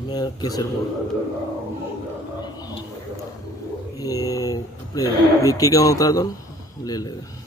मैं केसर बोल ये अपने विक्की का उतार दो ले लेगा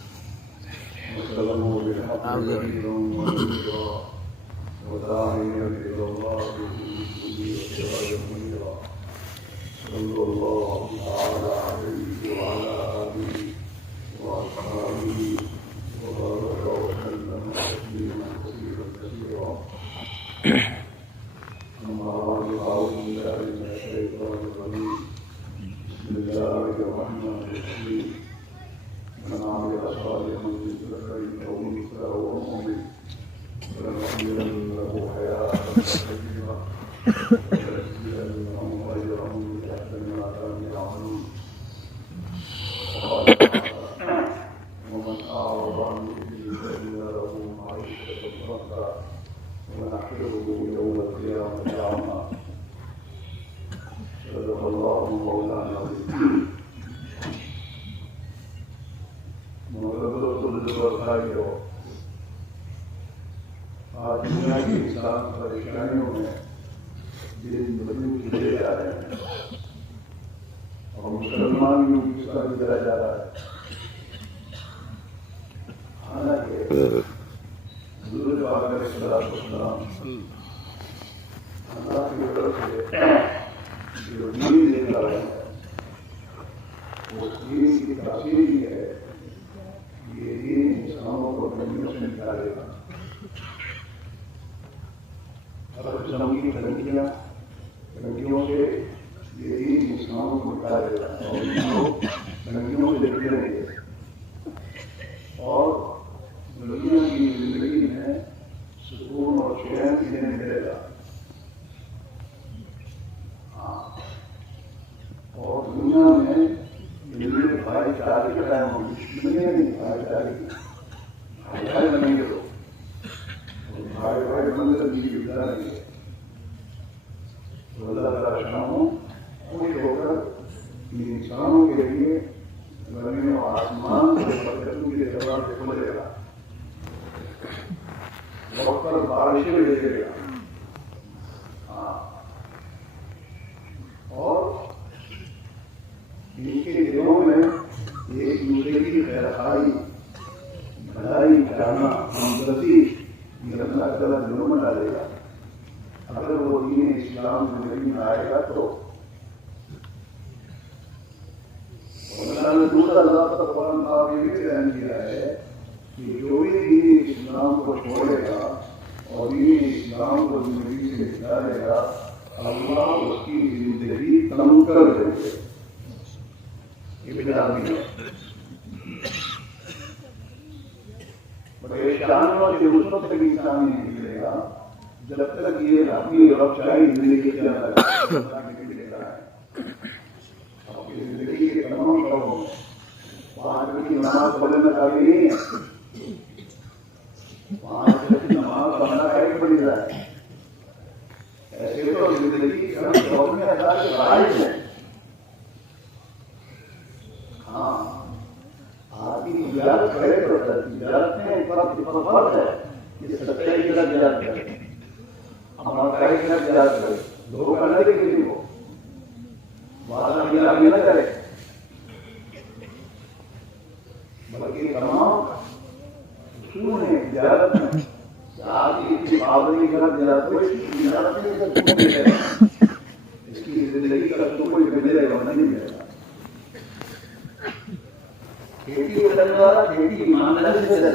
खेती करने वाला खेती ईमानदारी से करे,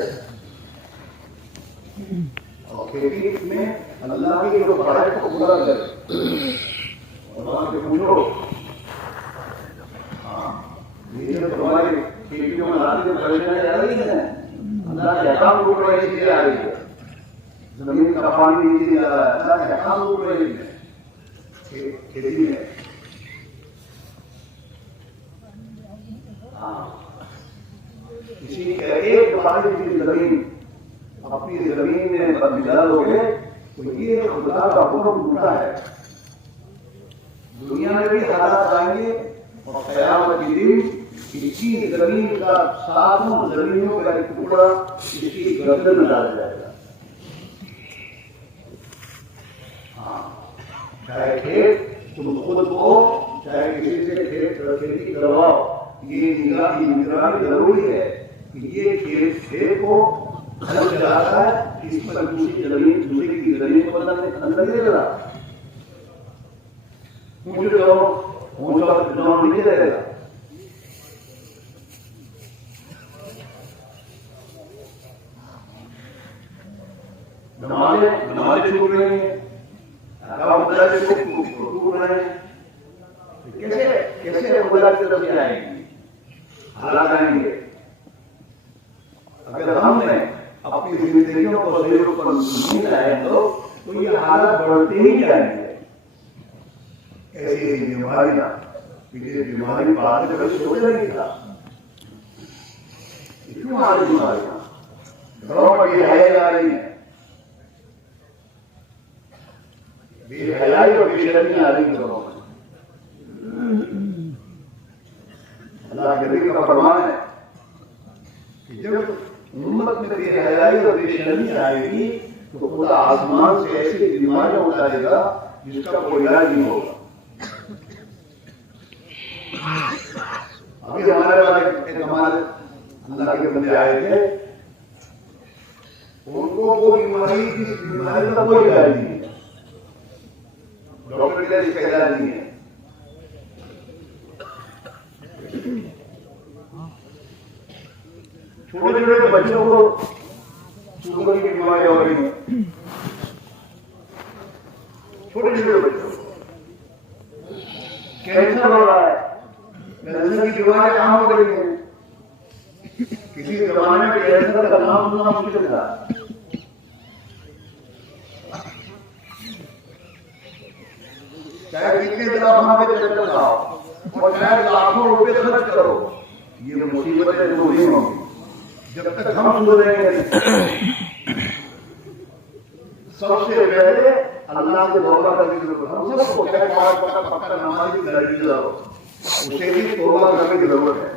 और खेती में अल्लाह की जो बात को पूरा करे। और वहां से पूछो, हाँ ये जो तुम्हारी खेतियों में आती है परेशानी आ रही है, अल्लाह के अहकाम टूट रहे इसलिए आ रही है, जमीन का पानी नीचे जा रहा है, अल्लाह के अहकाम टूट रहे हैं खेती में। किसी एक बार की जमीन अपनी जमीन में बदला दोगे तो ये खुदा का हुक्म टूटा है। दुनिया में भी हालात आएंगे और क़यामत के दिन किसी जमीन का 7 जमीनों का एक टुकड़ा इसकी गर्दन में डाला जाएगा। हाँ, चाहे खेत तुम खुद को, चाहे किसी से खेती करवाओ, ये निगरानी जरूरी है कि ये खेत को हल चलाता है, इस पर दूसरी की जमीन को अंदर नहीं चला, ऊंचा नीचे रहेगा। नमाजें छूट रही हैं, टूट रहे हैं, कैसे खुदा की तरफ से आएंगे, हालात आएंगे। अगर हमने अपनी जिंदगियों को सही रूप पर नहीं लाए तो ये हालात बढ़ते ही जाएंगे। ऐसी बीमारियां, बीमारी बात कभी सोच नहीं था, क्यों आ रही बीमारियां, घरों में बेहयाई आ रही है, बेहयाई और बेशर्मी आ रही घरों में। अल्लाह के नबी का फरमान है कि जब उम्मत में बेहयाई और बेशर्मी आएगी तो खुदा आसमान से ऐसी बीमारियां उतारेगा जिसका कोई इलाज नहीं होगा। अभी हमारे अल्लाह के बंदे आए थे, उनको वो बीमारी का कोई इलाज नहीं है, डॉक्टर के लिए इसका इलाज नहीं है। छोटे छोटे बच्चों को शुगर की बीमारी हो रही है, छोटे छोटे बच्चों को कैंसर हो रहा है, कैंसर की बीमारी आम हो रही है। किसी जमाने में कैंसर का नाम सुनना मुश्किल था, चाहे कितने दिन आप वहां पे चक्कर लगाओ और चाहे लाखों रुपए खर्च करो, ये मुसीबतें दूर नहीं होंगी जब तक हम सुधरेंगे। सबसे पहले अल्लाह के तौबा करने की जरूरत है। हम सबको पक्का नमाज़ी लड़की करो, उसे भी तौबा करने की जरूरत है।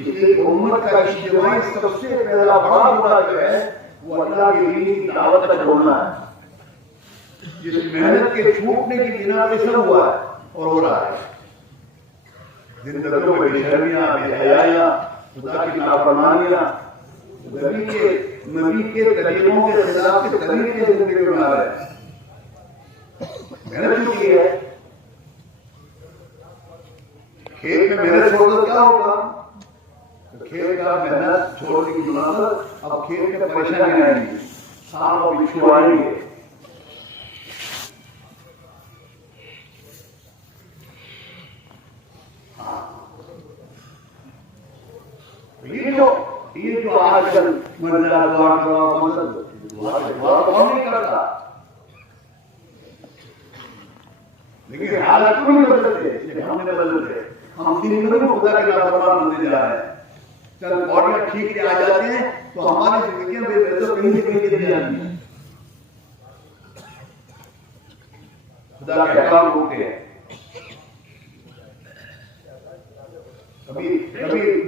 इसलिए उम्मत का इज्तिमाई सबसे पहला बड़ा मुद्दा जो है वो अल्लाह के दीन की दावत का छोड़ना है। जिस मेहनत के छूटने की बिना पे सब हुआ है और हो रहा है, जिंदगियों में बेशर्मियां, बेहयाइयां, खुदा की नाफरमानियां, नबी के तरीकों के खिलाफ के तरीके जिंदगी में आ रहे हैं। मेहनत जो की है, खेत में मेहनत छोड़ दो क्या होगा, तो खेत का मेहनत छोड़ने की बिना पर अब खेत में परेशानी आएगी, सांप और बिच्छू आएंगे। ये जो आजकल मंजिला दुआ करो, दुआ कौन नहीं करता, लेकिन हालात क्यों नहीं बदलते, इसलिए हमने बदलते। हम दिन में खुदा के नाफरमान होने जा रहे हैं। चल बॉडियां ठीक से आ जाते हैं तो हमारी जिंदगी में तो कहीं से कहीं चली जाती है। खुदा के अहकाम होते हैं। कभी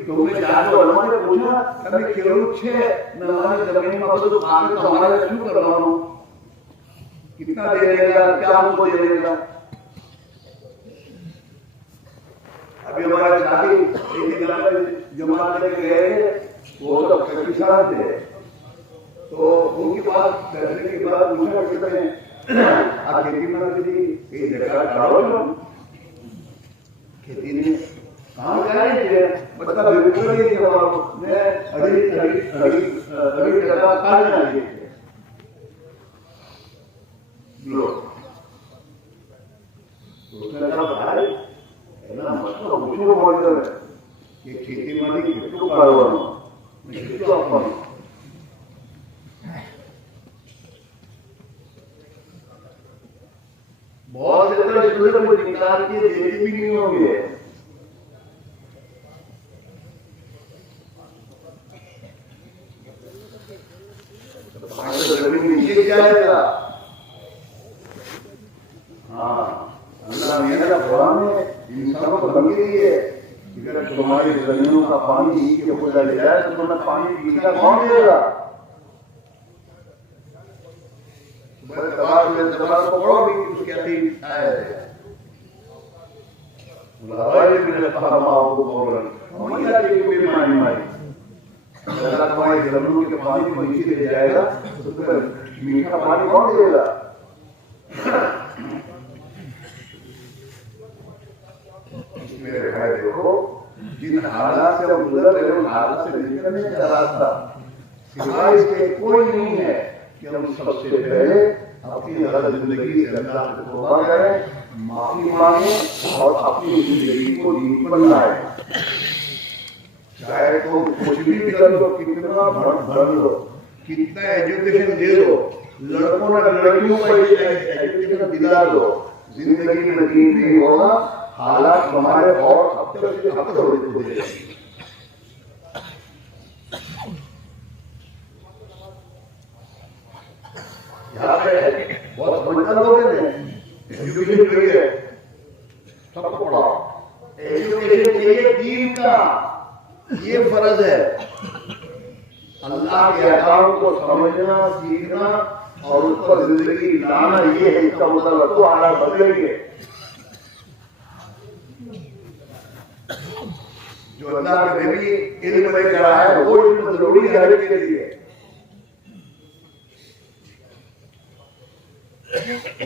तुमने जाकर उलमा ने पूछा, कभी केवल 6 नमाज़ जमीन में तो आके तो हमारे शुरू कर रहा हूं, कितना दे देगा, क्या हमको दे देगा। अभी हमारे शादी एक जमात लेके गए, वो तो किसान थे, तो उनके पास बैठने के बाद पूछा कितने आप खेती में खेती नहीं कहाँ जाएंगे बच्चा बिल्कुल नहीं जवाब मैं अड़ी जगह कहाँ जाएंगे लो उसने कहा भाई ऐसा मतलब मुझे बोल रहे हैं कि खेती मानी कितने कारोबार मैं कितने आपका बहुत से तो स्टूडेंट को निकाल के देती भी नहीं होंगे जमीन नीचे जाएगा हाँ अल्लाह मेरा कुरान में इंसानों को धमकी दी है अगर तुम्हारी जमीनों का पानी नीचे हो जाए तो तुम्हें पानी पीना कौन देगा दबाव को पढ़ो भी उसके अभी आए हवाई मेरे फरमाओ को बोल रहे मैया की भी मानी मारी अगर तुम्हारी जमीनों के पानी को नीचे ले जाएगा तो फिर मीठा पानी कौन देगा मेरे भाई देखो जिन हालात से हम गुजर रहे उन हालात से निकलने का रास्ता सिवाय इसके कोई नहीं है कि हम सबसे पहले अपनी गलत जिंदगी से अल्लाह से तौबा करें माफी मांगे और अपनी जिंदगी को दीन पर लाए चाहे तो कुछ भी कर दो कितना भर दो कितना एजुकेशन दे दो लड़कों ने लड़कियों को एजुकेशन दिला दो जिंदगी में दीन नहीं होगा हालात हमारे और हफ्ते हो जाएंगे यहाँ पे बहुत समझदार लोग हैं एजुकेशन चाहिए सबको पढ़ाओ एजुकेशन चाहिए दीन का ये फर्ज है अल्लाह के अहकाम को समझना सीखना और उस पर जिंदगी लाना ये है इसका मतलब तो हालात बदलेंगे जो अल्लाह के नबी इल्म लेकर आया है वो इल्म जरूरी है हर के लिए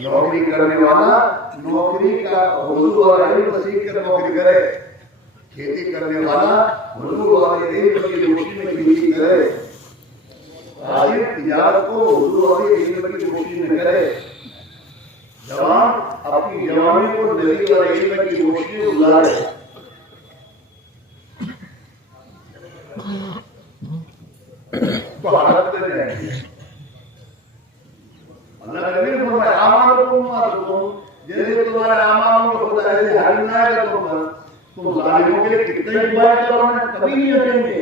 नौकरी करने वाला नौकरी का हुजूर और इल्म सीख कर नौकरी करे खेती करने वाला हुजूर और इल्म की रोशनी में खेती करे ताजिर तिजारत को हुजूर और इल्म की रोशनी में करे जवान अपनी जवानी को नबी और इल्म की रोशनी में गुजारे तो हालत में जाएंगे अल्लाह नबी ने फरमाया आमालुकुम मारुकुम जैसे तुम्हारे अमाल को खुदा ऐसे हल ना है तुम जालिमों के लिए कितने इबादत करोगे कभी नहीं हटेंगे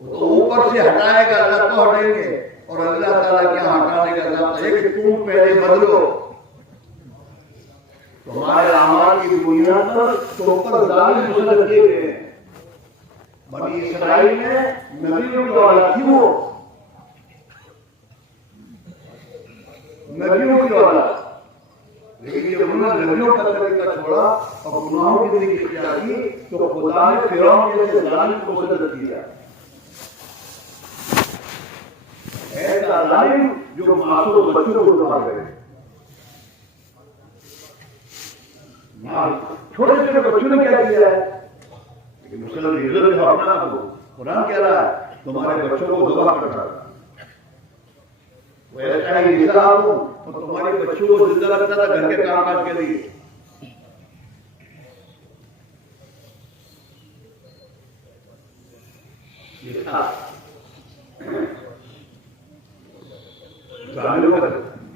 तो ऊपर से हटाएगा अल्लाह तो हटेंगे और अल्लाह ताला क्या हटाने का रास्ता है कि तुम पहले बदलो तुम्हारे अमाल की बुनियाद पर तुम पर जालिम मुसल्लत किए गए हैं बनी इसराइल में नबियों की औलाद थी वो नबियों की औलाद लेकिन जब उन्होंने नबियों का तरीका छोड़ा और गुनाहों की जिंदगी इख्तियार की तो खुदा ने फिरौन जैसे जालिम को मुसल्लत किया ऐसा जालिम जो मासूम बच्चों को मार गए छोटे छोटे बच्चों ने क्या किया है मुसलमान इज्जत है अपना को कुरान कह रहा है तुम्हारे बच्चों को ज़बह कर डाला वो ऐसा ही जिंदा हूं तो तुम्हारे बच्चों को जिंदा रखता था घर के कामकाज के लिए ये था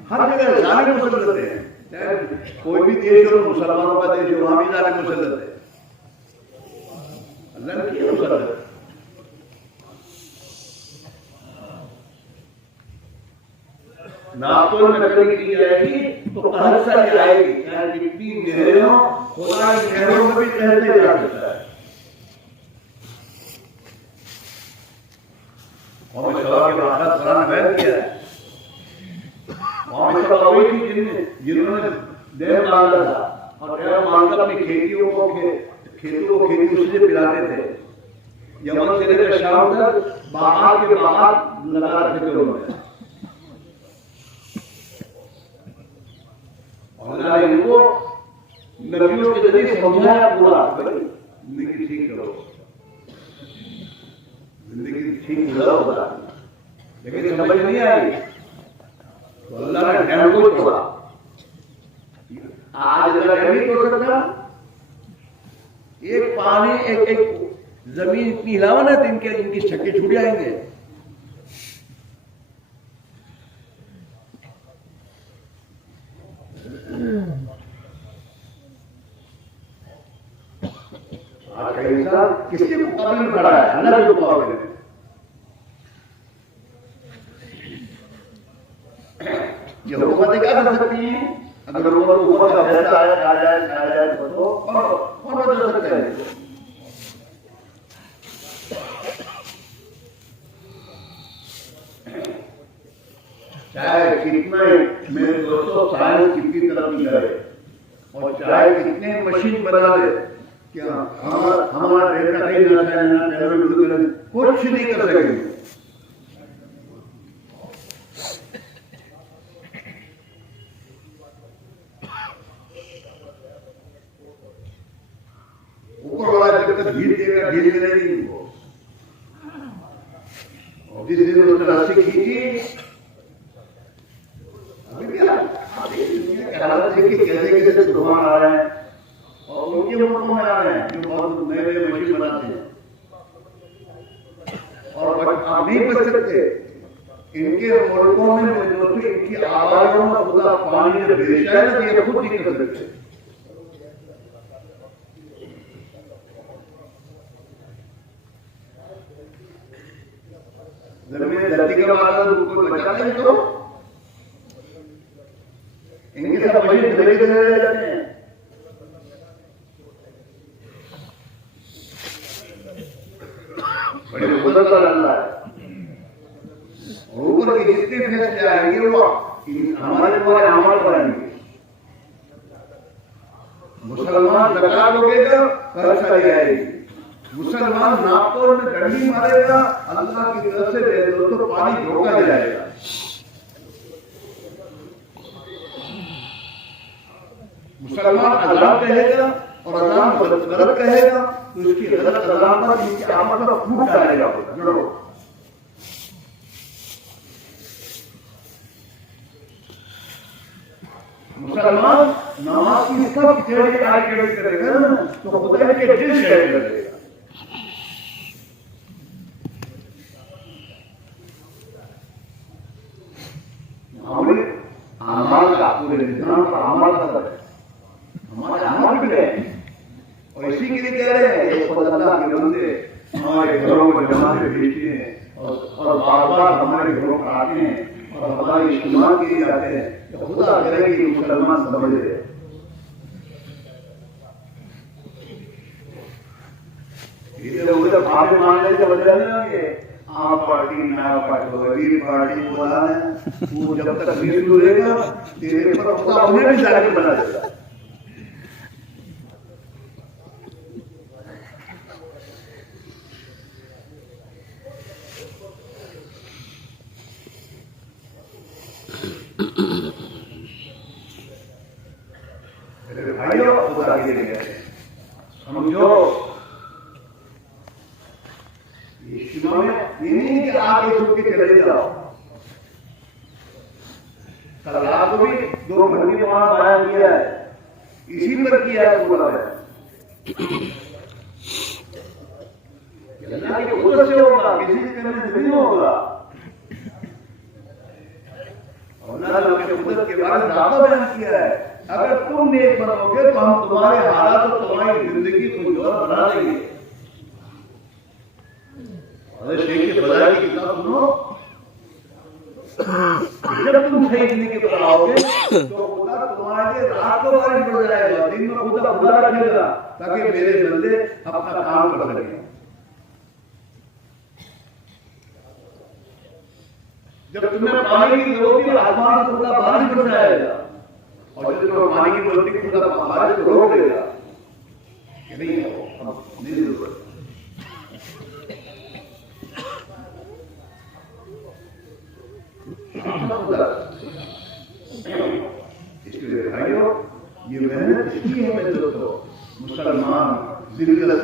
हर जगह जालिम मुसल्लत है चाहे कोई भी देश हो मुसलमानों का देश हो वहां भी जालिम मुसल्लत है अल्लाह ने क्यों मुसल्लत नातों में नकल की जाएगी तो कहर सा आएगी चाहे जितनी नहरें हो खुदा की नहरों में भी कहते जा सकता है मोहम्मद सल्लल्लाहु अलैहि वसल्लम के कुरान बयान किया है मोहम्मद सल्लल्लाहु अलैहि वसल्लम जिन्होंने देह मांगा था और देह मांगकर अपनी खेतियों को खेती उससे पिलाते थे यमन से लेकर शाम तक बागात के बागात लगा रखे थे उन्होंने अल्लाह ने इनको नबियों के जरिए समझाया पूरा भाई जिंदगी ठीक करो, जिंदगी ठीक करो बता, लेकिन समझ नहीं आई तो अल्लाह ने डैम को तोड़ा। आज अल्लाह डैम नहीं तोड़ सकता। एक पानी एक जमीन इतनी हिलावा ना तो इनके छक्के छूट जाएंगे। आज का इंसान किसके मुकाबले में खड़ा है? अल्लाह के मुकाबले में। ये हुकूमतें क्या कर सकती हैं? अगर ऊपर का फैसला आया आ जाए तो कौन बदल सकता है? चाहे कितना मेरे दोस्तों साइंस कितनी तरक्की करे और चाहे कितने मशीन बना दे, क्या हमारा डेटा कहीं ना कहीं कुछ नहीं कर सकेंगे। ऊपर वाला जब तक ढील देगा ढील नहीं वो, और जिस दिन उसने रस्सी खींची कैसे तूफान आ रहे हैं और उनके मुल्कों में आ रहे हैं जो बहुत नए नए मशीन बनाते हैं और आप नहीं बच सकते। इनके मुल्कों में जो इनकी आवाजों में खुदा पानी में भेजा है ना, ये खुद नहीं कर सकते। जमीन धरती का माता कोई बचा नहीं तो इनके सब मशीन धीरे धीरे जाते हैं। बड़े कुदरत का अल्लाह है। और ऊपर के जितने फैसले आएंगे वो हमारे द्वारा अमल करेंगे। मुसलमान ज़कात रोकेगा कर्ज चली आएगी, मुसलमान नापतोल में डंडी मारेगा अल्लाह की तरफ से दोस्तों पानी रोका जाएगा। मुसलमान अजान कहेगा और अजान गलत कहेगा तो उसकी गलत अजान पर इनकी आमद का फूट डालेगा। जोड़ो मुसलमान नमाज की सब तेरी आर्ग्यूमेंट करेगा ना तो खुदा के दिल शेयर कर देगा। हमने अमल का पूरे निजाम का अमल का हमारे अमल भी है और इसी के लिए कह रहे हैं अल्लाह के बंदे हमारे घरों में जमाते भेजते हैं और बार बार हमारे घरों पर आते हैं और हमारे इज्तिमा के लिए जाते हैं। तो खुदा करे कि मुसलमान समझ रहे इधर उधर भाभी मांगने से बदला नहीं होंगे। आप पार्टी नया पार्टी गरीब पार्टी बोला है वो जब तक नहीं जुड़ेगा तेरे पर खुदा उन्हें भी जाके बना देगा। मेरे भाइयों खुदा के लिए समझो इज्तिमा में ये नहीं कि आगे छुप के चले जाओ। कल रात को भी 2 घंटे वहां बयान किया है, इसी पर किया है पूरा है। अल्लाह के खुद से होगा, किसी के कहने से नहीं होगा। और अल्लाह के खुद के बारे में ज्यादा बयान किया है, अगर तुम नेक बनोगे तो हम तुम्हारे हालात और तुम्हारी जिंदगी कुछ और बना देंगे। शेख के बजाय की किताब सुनो, जब तुम सही जिंदगी बनाओगे तो खुदा तुम्हारे लिए रात को बारिश पड़ जाएगा, दिन में खुदा रखेगा ताकि मेरे बंदे अपना काम कर सकें। जब तुम्हें पानी की जरूरत है आसमान से खुदा बारिश पड़ जाएगा और जब तुम्हें पानी की जरूरत है खुदा बारिश को रोक देगा कि नहीं नहीं जरूरत। इसके लिए भाइयों ये मेहनत इसकी है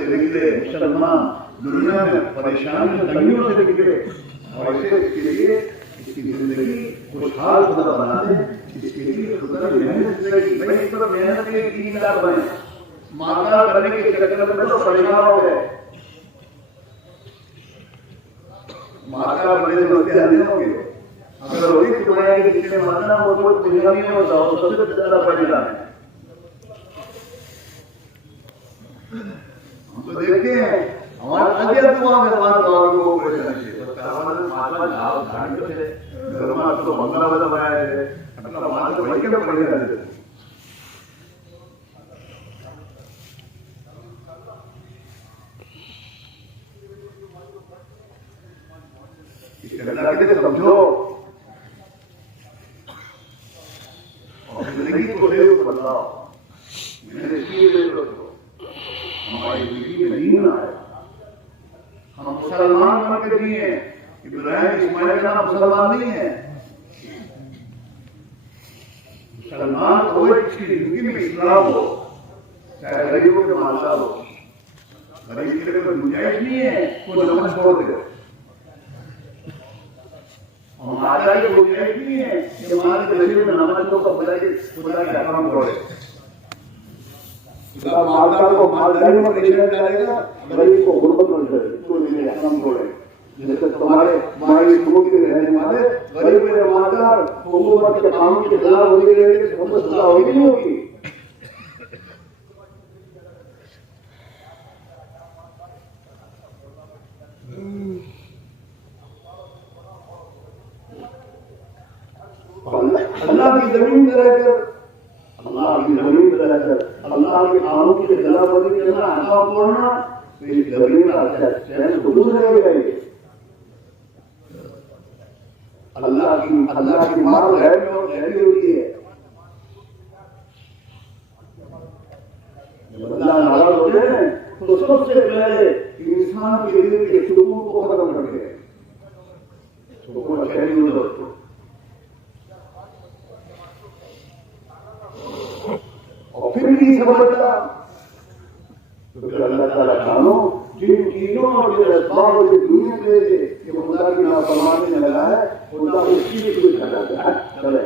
से निकले, मुसलमान दुनिया में परेशानी तंगियों से निकले, और इसे इसके लिए इसकी जिंदगी खुशहाल खुदा बना दे, इसके लिए खुदा की मेहनत लगी। भाई इस तरह मेहनत के 3 लाख बने, माता करने के चक्कर में तो परेशान हो गए, माता बने तो ध्यान होंगे। अगर रोटी तुम्हारे किसी में मानना हो तो दुनिया में होता हो सबसे ज्यादा परेशान है। हम तो देखते हैं हमारे अध्यक्ष को परेशानी है, तो तो बंगला वाला बनाया है, अपना वहां से वही क्या परेशानी है। समझो और जिंदगी को ले बदलाओ, मेरे हमारी जिंदगी में नहीं आया। हम मुसलमान बन के दिए, इब्राहिम इस्माइल का नाम मुसलमान नहीं है। मुसलमान हो जिसकी जिंदगी में इस्लाम हो, चाहे गरीबों के मालदार हो, गरीब के लिए कोई गुंजाइश नहीं है वो नमाज छोड़ दे। माता की गुंजाइश नहीं है कि हमारे गरीब में नमाज को खुदा के अहकाम छोड़े। माता को मालदारी में परेशान करेगा, गरीब को गुर्बत में छोड़े, अहकाम छोड़े। जैसे तुम्हारी मुल्क के रहने वाले गरीब के मालदार हुकूमत के कानून के खिलाफ होगी, सजा होगी नहीं होगी। अल्लाह की जमीन में रहकर, अल्लाह की जमीन में रहकर अल्लाह के कानून की खिलाफवर्जी करना, अहकाम तोड़ना, तो इस जमीन का चैन खुद रहेगा। अल्लाह की मार गैर और गहरी होती है। जब अल्लाह नाराज होते हैं तो सबसे पहले इंसान के दिल के सुकून को खत्म करते हैं, सुकून चैन नहीं होता। और फिर भी समझता तो अल्लाह ताला जानो जिन चीजों और जो असबाब और जो दुनिया में कि खुदा की नाफरमानी में लगा है, खुदा उसकी भी कुछ करता है। चले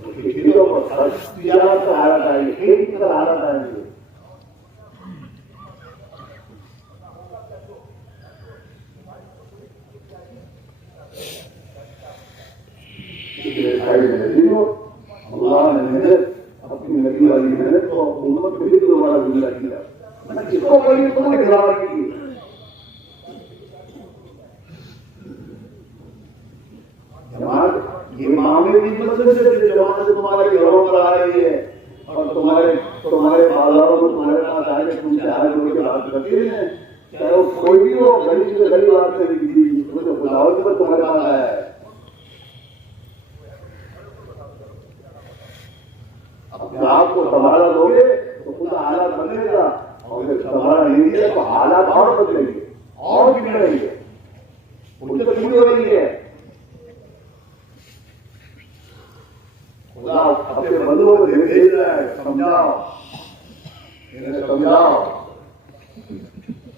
उसकी चीजों पर तिजारत का हालत आएगी, खेती का हालत आएगी। अल्लाह ने मेहनत, अपनी नबी वाली मेहनत को उम्मत को भी दोबारा जिंदा किया, इसको कोई तुमने गिराव की। जमात ये मामले की मदद से जमात तुम्हारे घरों पर आ रही है और तुम्हारे बाजारों में तुम्हारे पास आए, तुमसे हाथ जोड़ के बात करते हैं, चाहे वो कोई भी हो, गरीब से गरीब आदमी तो खुदावत पर तुम्हारे पास आया है। अपने आप को संभाला दोगे तो खुदा हालात बदलेगा, और जब संभाला नहीं दिया तो हालात और बदलेंगे और बिगड़ेंगे। उनसे तो हो रही है। खुदा अपने बंदों को भेज रहा है, समझाओ, इन्हें समझाओ।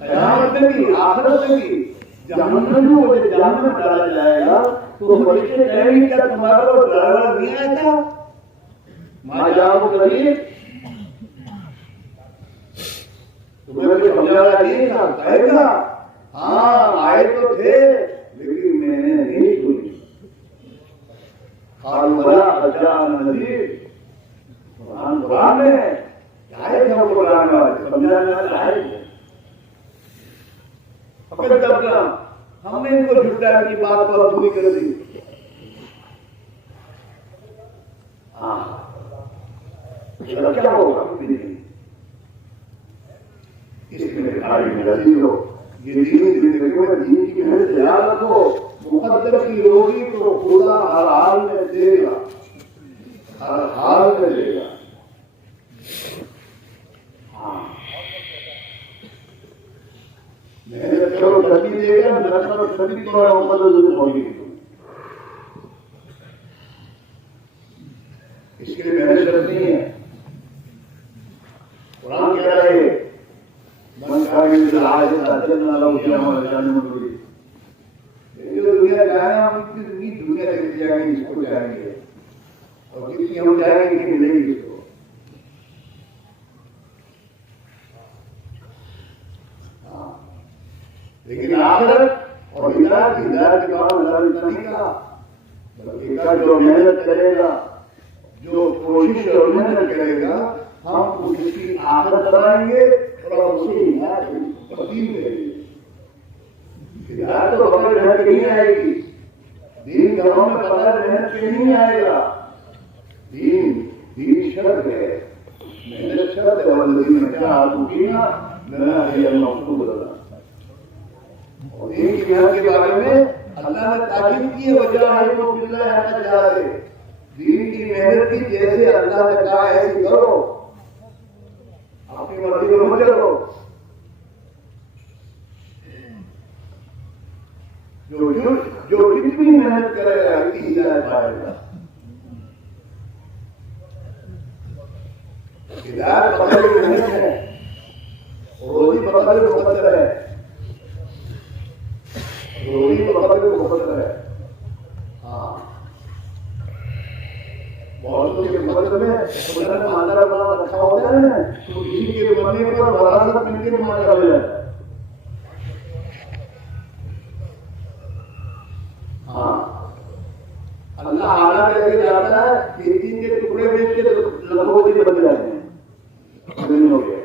कयामत में भी, आखिरत में भी जहन्नम में जहन्नम में डाला जाएगा तो फरिश्ते कहेंगे क्या तुम्हारा को ड्राइवर नहीं आया था? माँ जाओ करिए, तुम्हें तो समझाया नहीं था, कहेगा हाँ आए तो थे लेकिन मैंने नहीं सुनी। बड़ा अजान नजीर कुरान में आए थे, हमको लाने वाले समझाने वाले आए थे। हमने इनको झुटलाने की बात तो पूरी कर दी। हाँ क्या होगा इसमें गाड़ी में रही हो, ये दीन जिंदगी में दीन की मेहनत याद रखो। मुकद्दर की रोटी तो खुदा हर हाल में देगा, हर हाल में देगा। हाँ मेहनत करो तभी देगा, मेहनत करो तभी तुम्हारा मदद होगी। इसके लिए मेहनत नहीं है। कुरान कह रहा है मन खाएंगे जो दुनिया जाए हम कितनी दुनिया देखते जाएंगे, इसको जाएंगे और कितनी हम जाएंगे कि मिलेगी इसको। लेकिन आखिरत और हिदायत के बाद अल्लाह ने नहीं कहा, बल्कि कहा जो मेहनत करेगा, जो कोशिश और मेहनत करेगा, हम उसकी आखिरत बनाएंगे और उसी हिदायत तब्दील करेंगे। हिदायत तो बगैर मेहनत के नहीं आएगी। दीन घरों में बगैर मेहनत के नहीं आएगा। दीन शर्त है, मेहनत शर्त है। वल्लज़ीन जआलूना लना अजरन मक़बूला। और दीन की मेहनत के बारे में अल्लाह ने ताकीद की है, वजाहिदू फिल्लाहि हक़्क़ जिहादिही। दीन की मेहनत की जैसे अल्लाह ने कहा ऐसे करो, अपनी मर्जी को मत करो। जो जितनी मेहनत करेगा इतनी हिदायत पाएगा। हिदायत पकड़ की मेहनत है, रोजी पकड़ को मुकद्दर है, रोजी पकड़ को मुकद्दर है। हाँ, बहुत के मुकद्दर में उन्होंने माजरा बना रखा होता है ना, तो किसी के मरने पर वरासत मिलकर माजरा हो जाता है। अल्लाह आला करके जाता है कि तीन के टुकड़े बेच के लगभग दिन बन जाते हैं, दिन हो गया।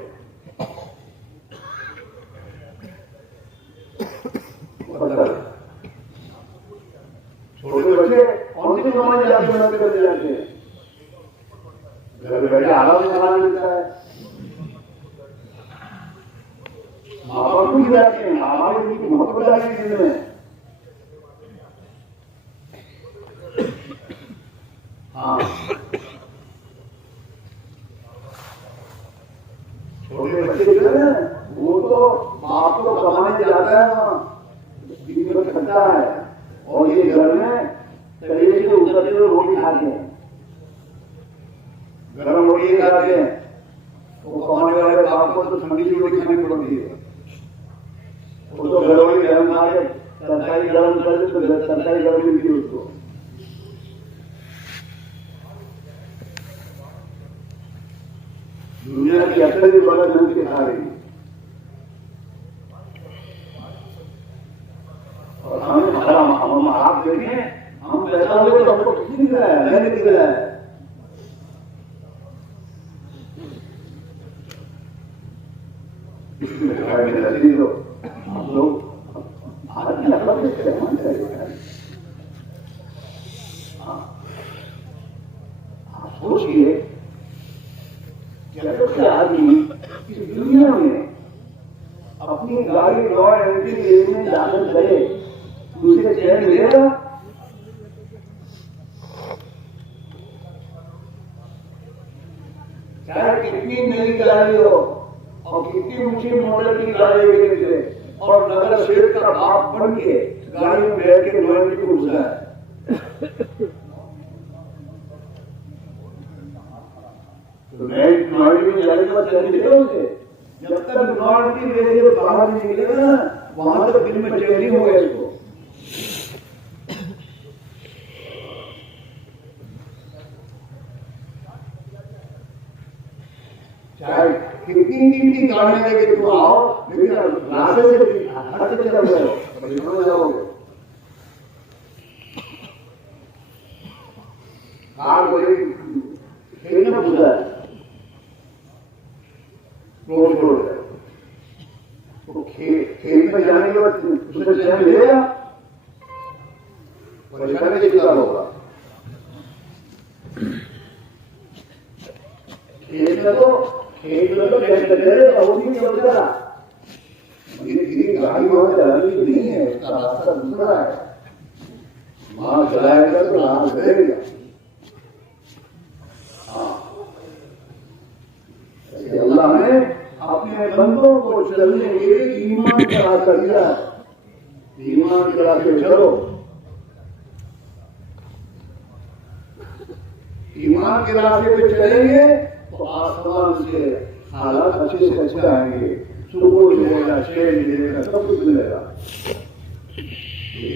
छोटे बच्चे कौन सी कमाई जाते हैं, जाते हैं घर बैठे आराम से खाना मिलता है। माँ बाप भी जाते हैं, माँ बाप की मोहब्बत जाती है दिन में। हाँ, छोटे बच्चे जो है वो तो बाप को कमाने जाता है, वहाँ दिन में खर्चा है, और ये घर में तरीके से उतरते हुए रोटी खाते हैं, गरम रोटी खाते हैं। वो कमाने वाले बाप को तो ठंडी रोटी खानी पड़ती है। वो तो घर वाली गरम खा के तरकारी गरम कर दे तो तरकारी गरम मिलती है उसको। दुनिया की असल भी बड़ा ढंग से खा रही है, और हम आप देखें, हम पैसा हुए तो हमको किसी दिख रहा है, नहीं दिख रहा है। लोग भारत में अपना इस्तेमाल करेगा। आप सोचिए, जब आदमी इस दुनिया में अपनी गाड़ी रॉयल एनफील्ड में दाखिल करे, दूसरे चैन मिलेगा? चाहे कितनी नई गाड़ी हो और कितनी ऊंची मॉडल की गाड़ी मिले, और नगर शेख का बाप बन के गाड़ी में बैठ के रॉयल एनफील्ड को घुसा है। तो नॉर्मली में जाने के बाद चैन मिलेगा उसे? जब तक नॉर्मली लेके बाहर नहीं निकलेगा ना, वहां तक दिल में चैन नहीं होगा इसको। चाहे कितनी कीमती गाड़ी लेके तुम आओ, लेकिन रास्ते से हट के चल रहे हो, परेशान जाओगे। कार को खेल में घुसा है, रोड छोड़ रहे, तो खेल में जाने के बाद उसे चैन मिलेगा? परेशानी के शिकार होगा। खेल में तो कैसे करेगा, वो भी नहीं होता। ये गाड़ी वहां चलानी नहीं है, उसका रास्ता दूसरा है, वहां चलाएगा तो वहां करेगा। अल्लाह ने अपने बंदों को चलने के लिए ईमान का रास्ता दिया है। ईमान के रास्ते चलो, ईमान के रास्ते पे चलेंगे तो आसमान से हालात अच्छे से अच्छे आएंगे, सुकून मिलेगा, शेर मिलेगा, सब कुछ मिलेगा।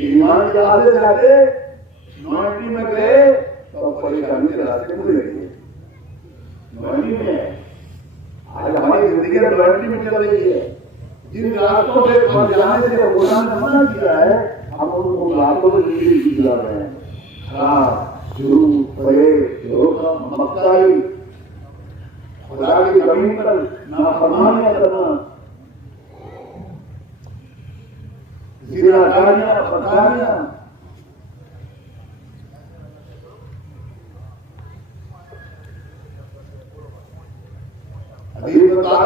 ईमान के रास्ते जाते नौकरी में गए तो परेशानी के रास्ते मिलेंगे। नौकरी में आज हमारी जिंदगी नौकरी में चल रही है। जिन रास्तों से जाने से खुदा ने मना किया है, हम उनको रास्तों में जिंदगी गुजार रहे हैं। खराब, झूठ, फरेब, धोखा, मक्कारी, खुदा की जमीन पर नाफरमानियां करना, जिनाकारियां, बदकारियां,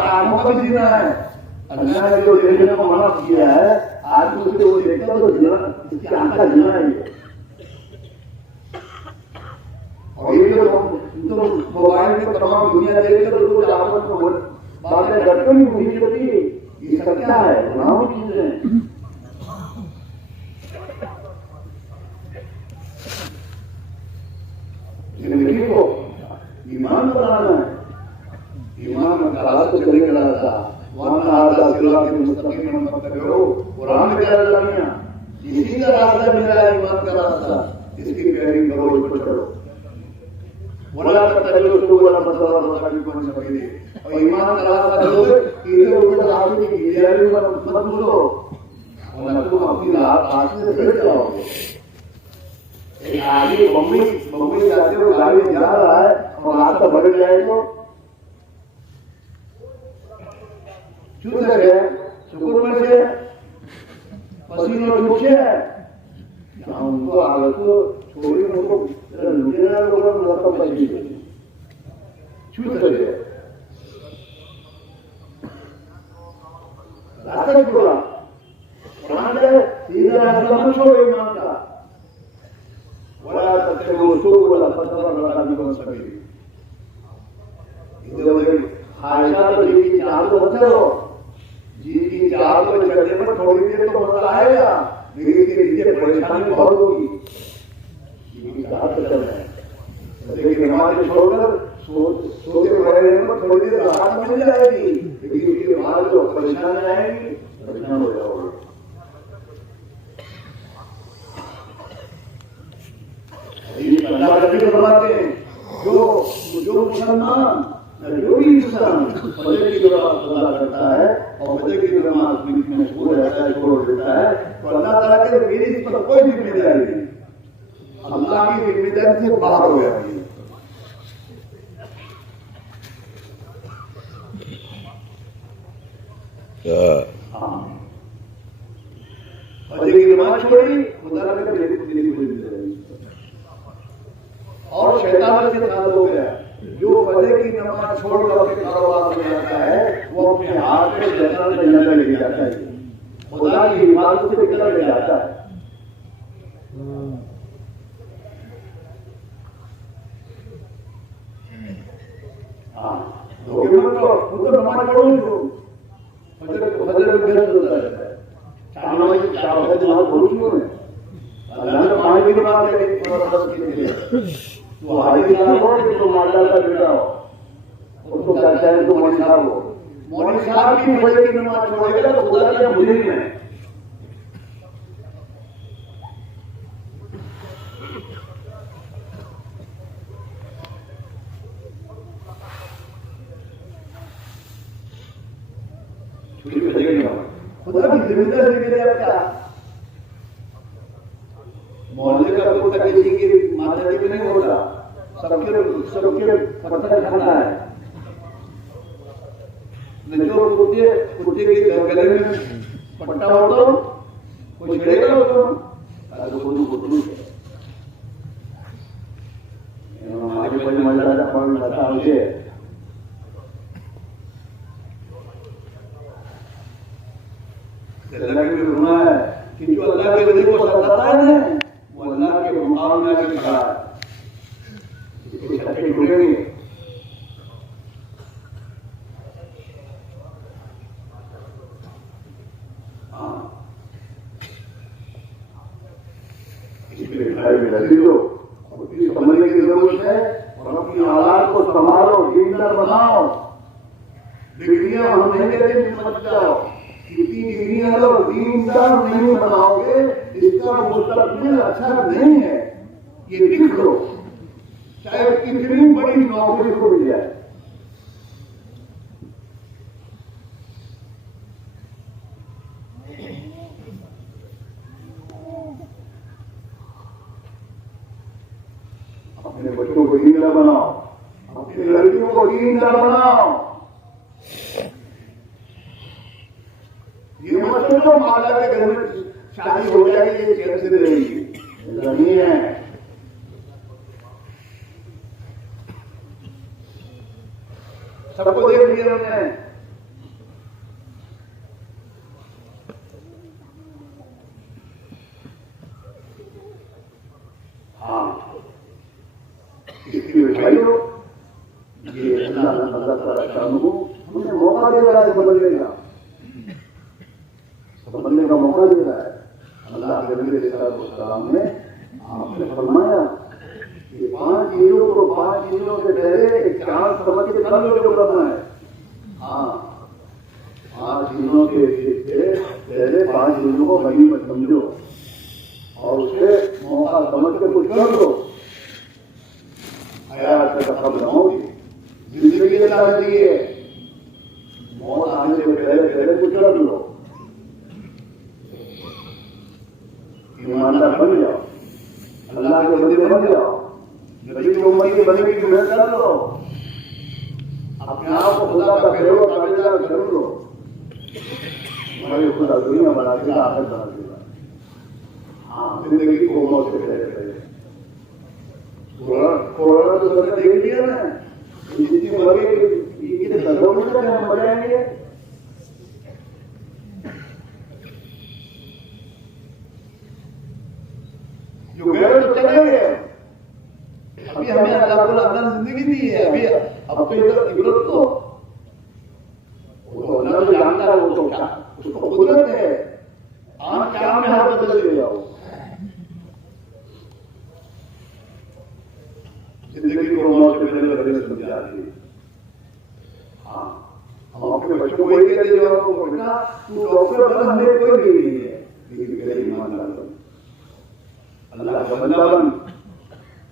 आंखों का भी जीना है। अल्लाह ने जो देखने को मना किया है, आज उससे वो देखता तो जीना, इसकी आंख का जीना है ये। और ये जो मोबाइल में तमाम दुनिया देखकर उसको आपस में बातें करते नहीं हुई होती, ये सच्चा है, गुनाहों की चीजें। जिंदगी को ईमान बनाना है, ईमान में रास्ते चले का रास्ता, वरना आधा सिरा के मुस्तकीम में मत करो, कुरान में क्या जानिया, इसी का रास्ता मिला है, ईमान का रास्ता, इसकी पैरवी करो, इसको चलो। वरना तकल्लुफ तो वाला मसला रोका भी कौन सा पहले, और ईमान का रास्ता चलोगे, इधर उधर आगे की गिरियारी मत घुसो, वरना तुम अपनी रास्ते से फिर जाओगे। एक आदमी बम्बई जाते हो, गाड़ी जा रहा है और रास्ता बढ़ जाए तो छूट गए, शुक्र में से पसीनो छूटे, उनको आदत को छोड़ी, उनको लुटेरा लोगों को रखा पड़ी छूट गए, रास्ता छोड़ा, सीधा रास्ता छोड़ो ईमान का, वला सकते वो सो वाला पत्थर लगा भी बन सके। इधर आयशा तो जी की चाह तो बचे हो, जी की चाह तो चलने पर थोड़ी देर तो मजा आएगा, लेकिन इसके नीचे परेशानी बहुत होगी। जी की चाह तो चल रहा है, लेकिन नमाज छोड़कर सोते पड़े पर थोड़ी देर राहत मिल जाएगी, लेकिन इसके बाद जो परेशानी आएगी, परेशान हो जाओगे। अल्लाह नबी फरमाते हैं, जो मुसलमान, जो भी इंसान फजर की नमाज अदा करता है और फजर की नमाज में मशगूल रहता है, छोड़ देता है, तो अल्लाह ताला के मेरी इस पर कोई जिम्मेदारी नहीं, अल्लाह की जिम्मेदारी से बाहर हो जाती है। फजर की नमाज छोड़ी, खुदा ने मेरी कोई जिम्मेदारी नहीं। और शैतान से साथ हो गया, जो फजर की नमाज छोड़कर अपने कारोबार में जाता है, वो अपने हाथ में शैतान से जंगल लेके जाता है, खुदा की हिफाजत से निकल ले जाता है। तो नमाज पढ़ो, फजर में व्यस्त होता रहता है, अल्लाह ने पानी की बात है, तो हाजी साहब हो कि तो मालदार का बेटा हो, उसको कहते हैं तो मौलवी साहब हो, मौलवी साहब की फजर की नमाज छोड़ेगा तो खुदा क्या मुजरिम है। खुदा की जिम्मेदारी लेके आप क्या, मोहल्ले का कुत्ता किसी की माता जी नहीं होता, सबके पत्थर खाता है, जो कुत्ते के गले में पट्टा हो तो कोई छेड़ेगा उसको, हमारी बड़ी मजा बताओ मुझे। अल्लाह की गुनाह है कि जो अल्लाह के वली को सताता है, वो अल्लाह के मुकाबले में खड़ा है, इसके छक्के टूटेंगे। इसलिए भाई लड़की को समझने की जरूरत है, और ईमानदार बनाओ। डिग्रियां हम नहीं देते, समझ जाओ। कितनी डिग्रियां लो, ईमानदार नहीं बनाओगे, इसका मुस्तकबिल अच्छा नहीं है। ये लिख लो, चाहे कितनी बड़ी नौकरी को मिल जाए। अपने बच्चों को ईमानदार बनाओ, अपनी लड़कियों को ईमानदार बनाओ। ये मत सोचो माला के घर में शादी हो जाएगी, ये चैन से रहेगी, ऐसा नहीं है। सबको देख लिया हमने। हाँ, इसकी भाइयों, ये अल्लाह को हमने मौका दे रहा है समझने का, समझने का मौका दे रहा है। अल्लाह के नबी सल्लल्लाहु ने आपने फरमाया कि 5 चीजों को 5 चीजों से पहले 4 समझ के कर लो जो करना है। हाँ, 5 चीजों के पहले 5 चीजों को बड़ी मत समझो और उसे मौका समझ के कुछ कर दो। हयात से खत्म न होगी, जिंदगी अल्लाह ने दी है, मौत आने से पहले कुछ कर लो। ईमानदार बन जाओ, अल्लाह के बंदे बन जाओ, नबी की उम्मत के बनने की मेहनत कर लो, अपने आप को खुदा का फेरो ताबेदार कर लो। हमारे खुदा दुनिया बना देगा, आखिरत बना देगा। हाँ, जिंदगी को मौत से पहले कोरोना तो सबने देख लिया ना, जितनी मरे ये दर्दों में से हम मर जाएंगे। जो गए तो चले गए। अभी हमें अल्लाह को अंदर जिंदगी दी है, अभी अब तो इधर इबरत तो वो अल्लाह तो जानता है, वो तो क्या उसको कुदरत है। आम क्या में हाथ बदल दे जाओ, जिंदगी को मौत से पहले लगने समझा दी। हाँ, हम अपने बच्चों को वही कहते जो आपको बेटा तू डॉक्टर बन, हमें कोई नहीं है, लेकिन मेरे ईमानदार बन, अल्लाह का बंदा बन।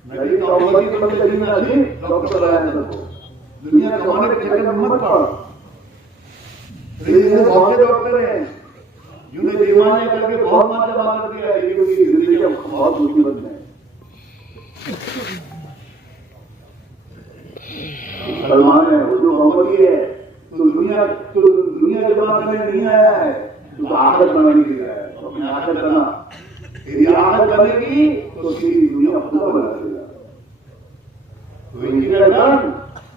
मेरी तो अवधि तो बंद करनी ना थी, डॉक्टर बनाया ना को दुनिया कमाने के चक्कर में मत पड़। ये बहुत से डॉक्टर हैं जिन्होंने दीवाने करके बहुत माल जमा कर दिया है, ये जिंदगी का बहुत मुसीबत है। सलमान है, वो जो मोहम्मदी है, तो दुनिया जमा करने नहीं आया है, तो आखिरत बनाने के लिए आया है। तो अपनी आखिरत बना, तेरी आखिरत बनेगी तो तेरी दुनिया खुदा बना देगा। तो इंजीनियर बन,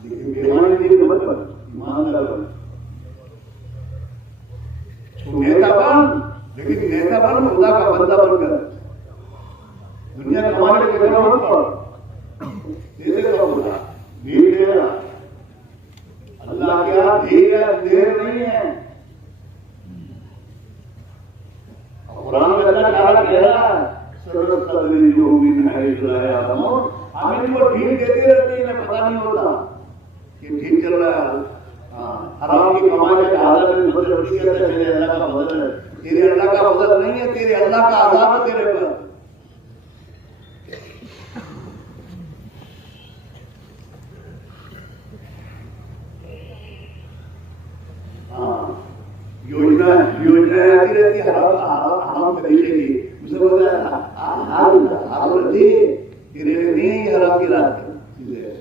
लेकिन बेईमानी नहीं मत बन, ईमानदार बन। नेता बन, लेकिन नेता बन खुदा का बंदा बनकर। दुनिया कमाने के लिए मत पड़, दे देगा खुदा, नहीं देगा। अल्लाह के हाथ देर नहीं है। कुरान में अल्लाह ताला कह रहा है, सरसरी जो भी नहीं चलाया हमें इनको ठीक देते रहते हैं, इन्हें पता नहीं होता कि ठीक चल रहा है। हराम की कमाई के हालत में तेरे अल्लाह का फजल है, तेरे अल्लाह का फजल नहीं है, तेरे अल्लाह का अज़ाब है तेरे पर। योजना आती रहती है, हराम तरीके की उसे बोलता है हाल तेरे नहीं हराम की रात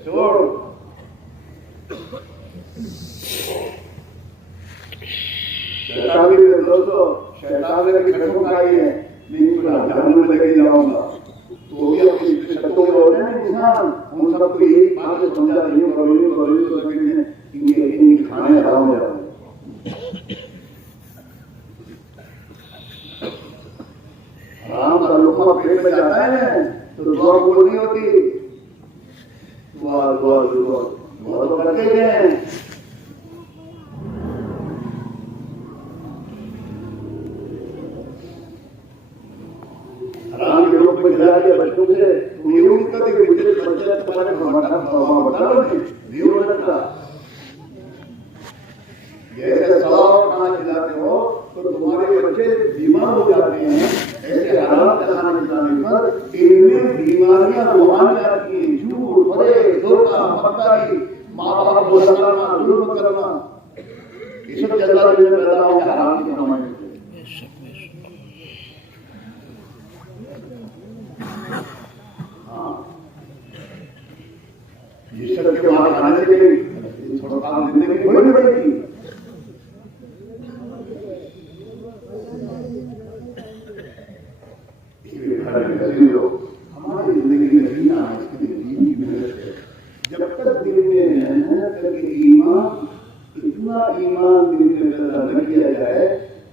छोड़। शैतान के दोस्तों, शैतान ने कसम खाई है, नहीं तो जहन्नम में लेके जाऊंगा। तो भी अपनी शर्तों में होते हैं इंसान, उन सबको यही बात समझा रही हूँ, इनके खाने हराम हो जाओगे। हराम का लुक़मा पेट में जाता है तो दुआ बोलनी होती, दुआ दुआ दुआ दुआ तो करते हैं। हराम के रूप में खिला दिया बच्चों से, तुम ये उम्मीद करते कि मुझे बच्चे तुम्हारे बता नहीं हो सकता। इनमें बीमारियां रूहानी आती हैं, झूठ, फरेब, धोखा, मक्कारी, माँ बाप को सताना, जुल्म करना, ये सब जल्दा में पैदा हो गया हराम की कमाई से। जिस सब के वहां खाने के लिए थोड़ा काम देने की बड़ी पड़ेगी। हमारी जिंदगी में जीना इसके लिए दीन की मेहनत है। जब तक दिल में मेहनत करके ईमान, इतना ईमान दिल में पैदा न किया जाए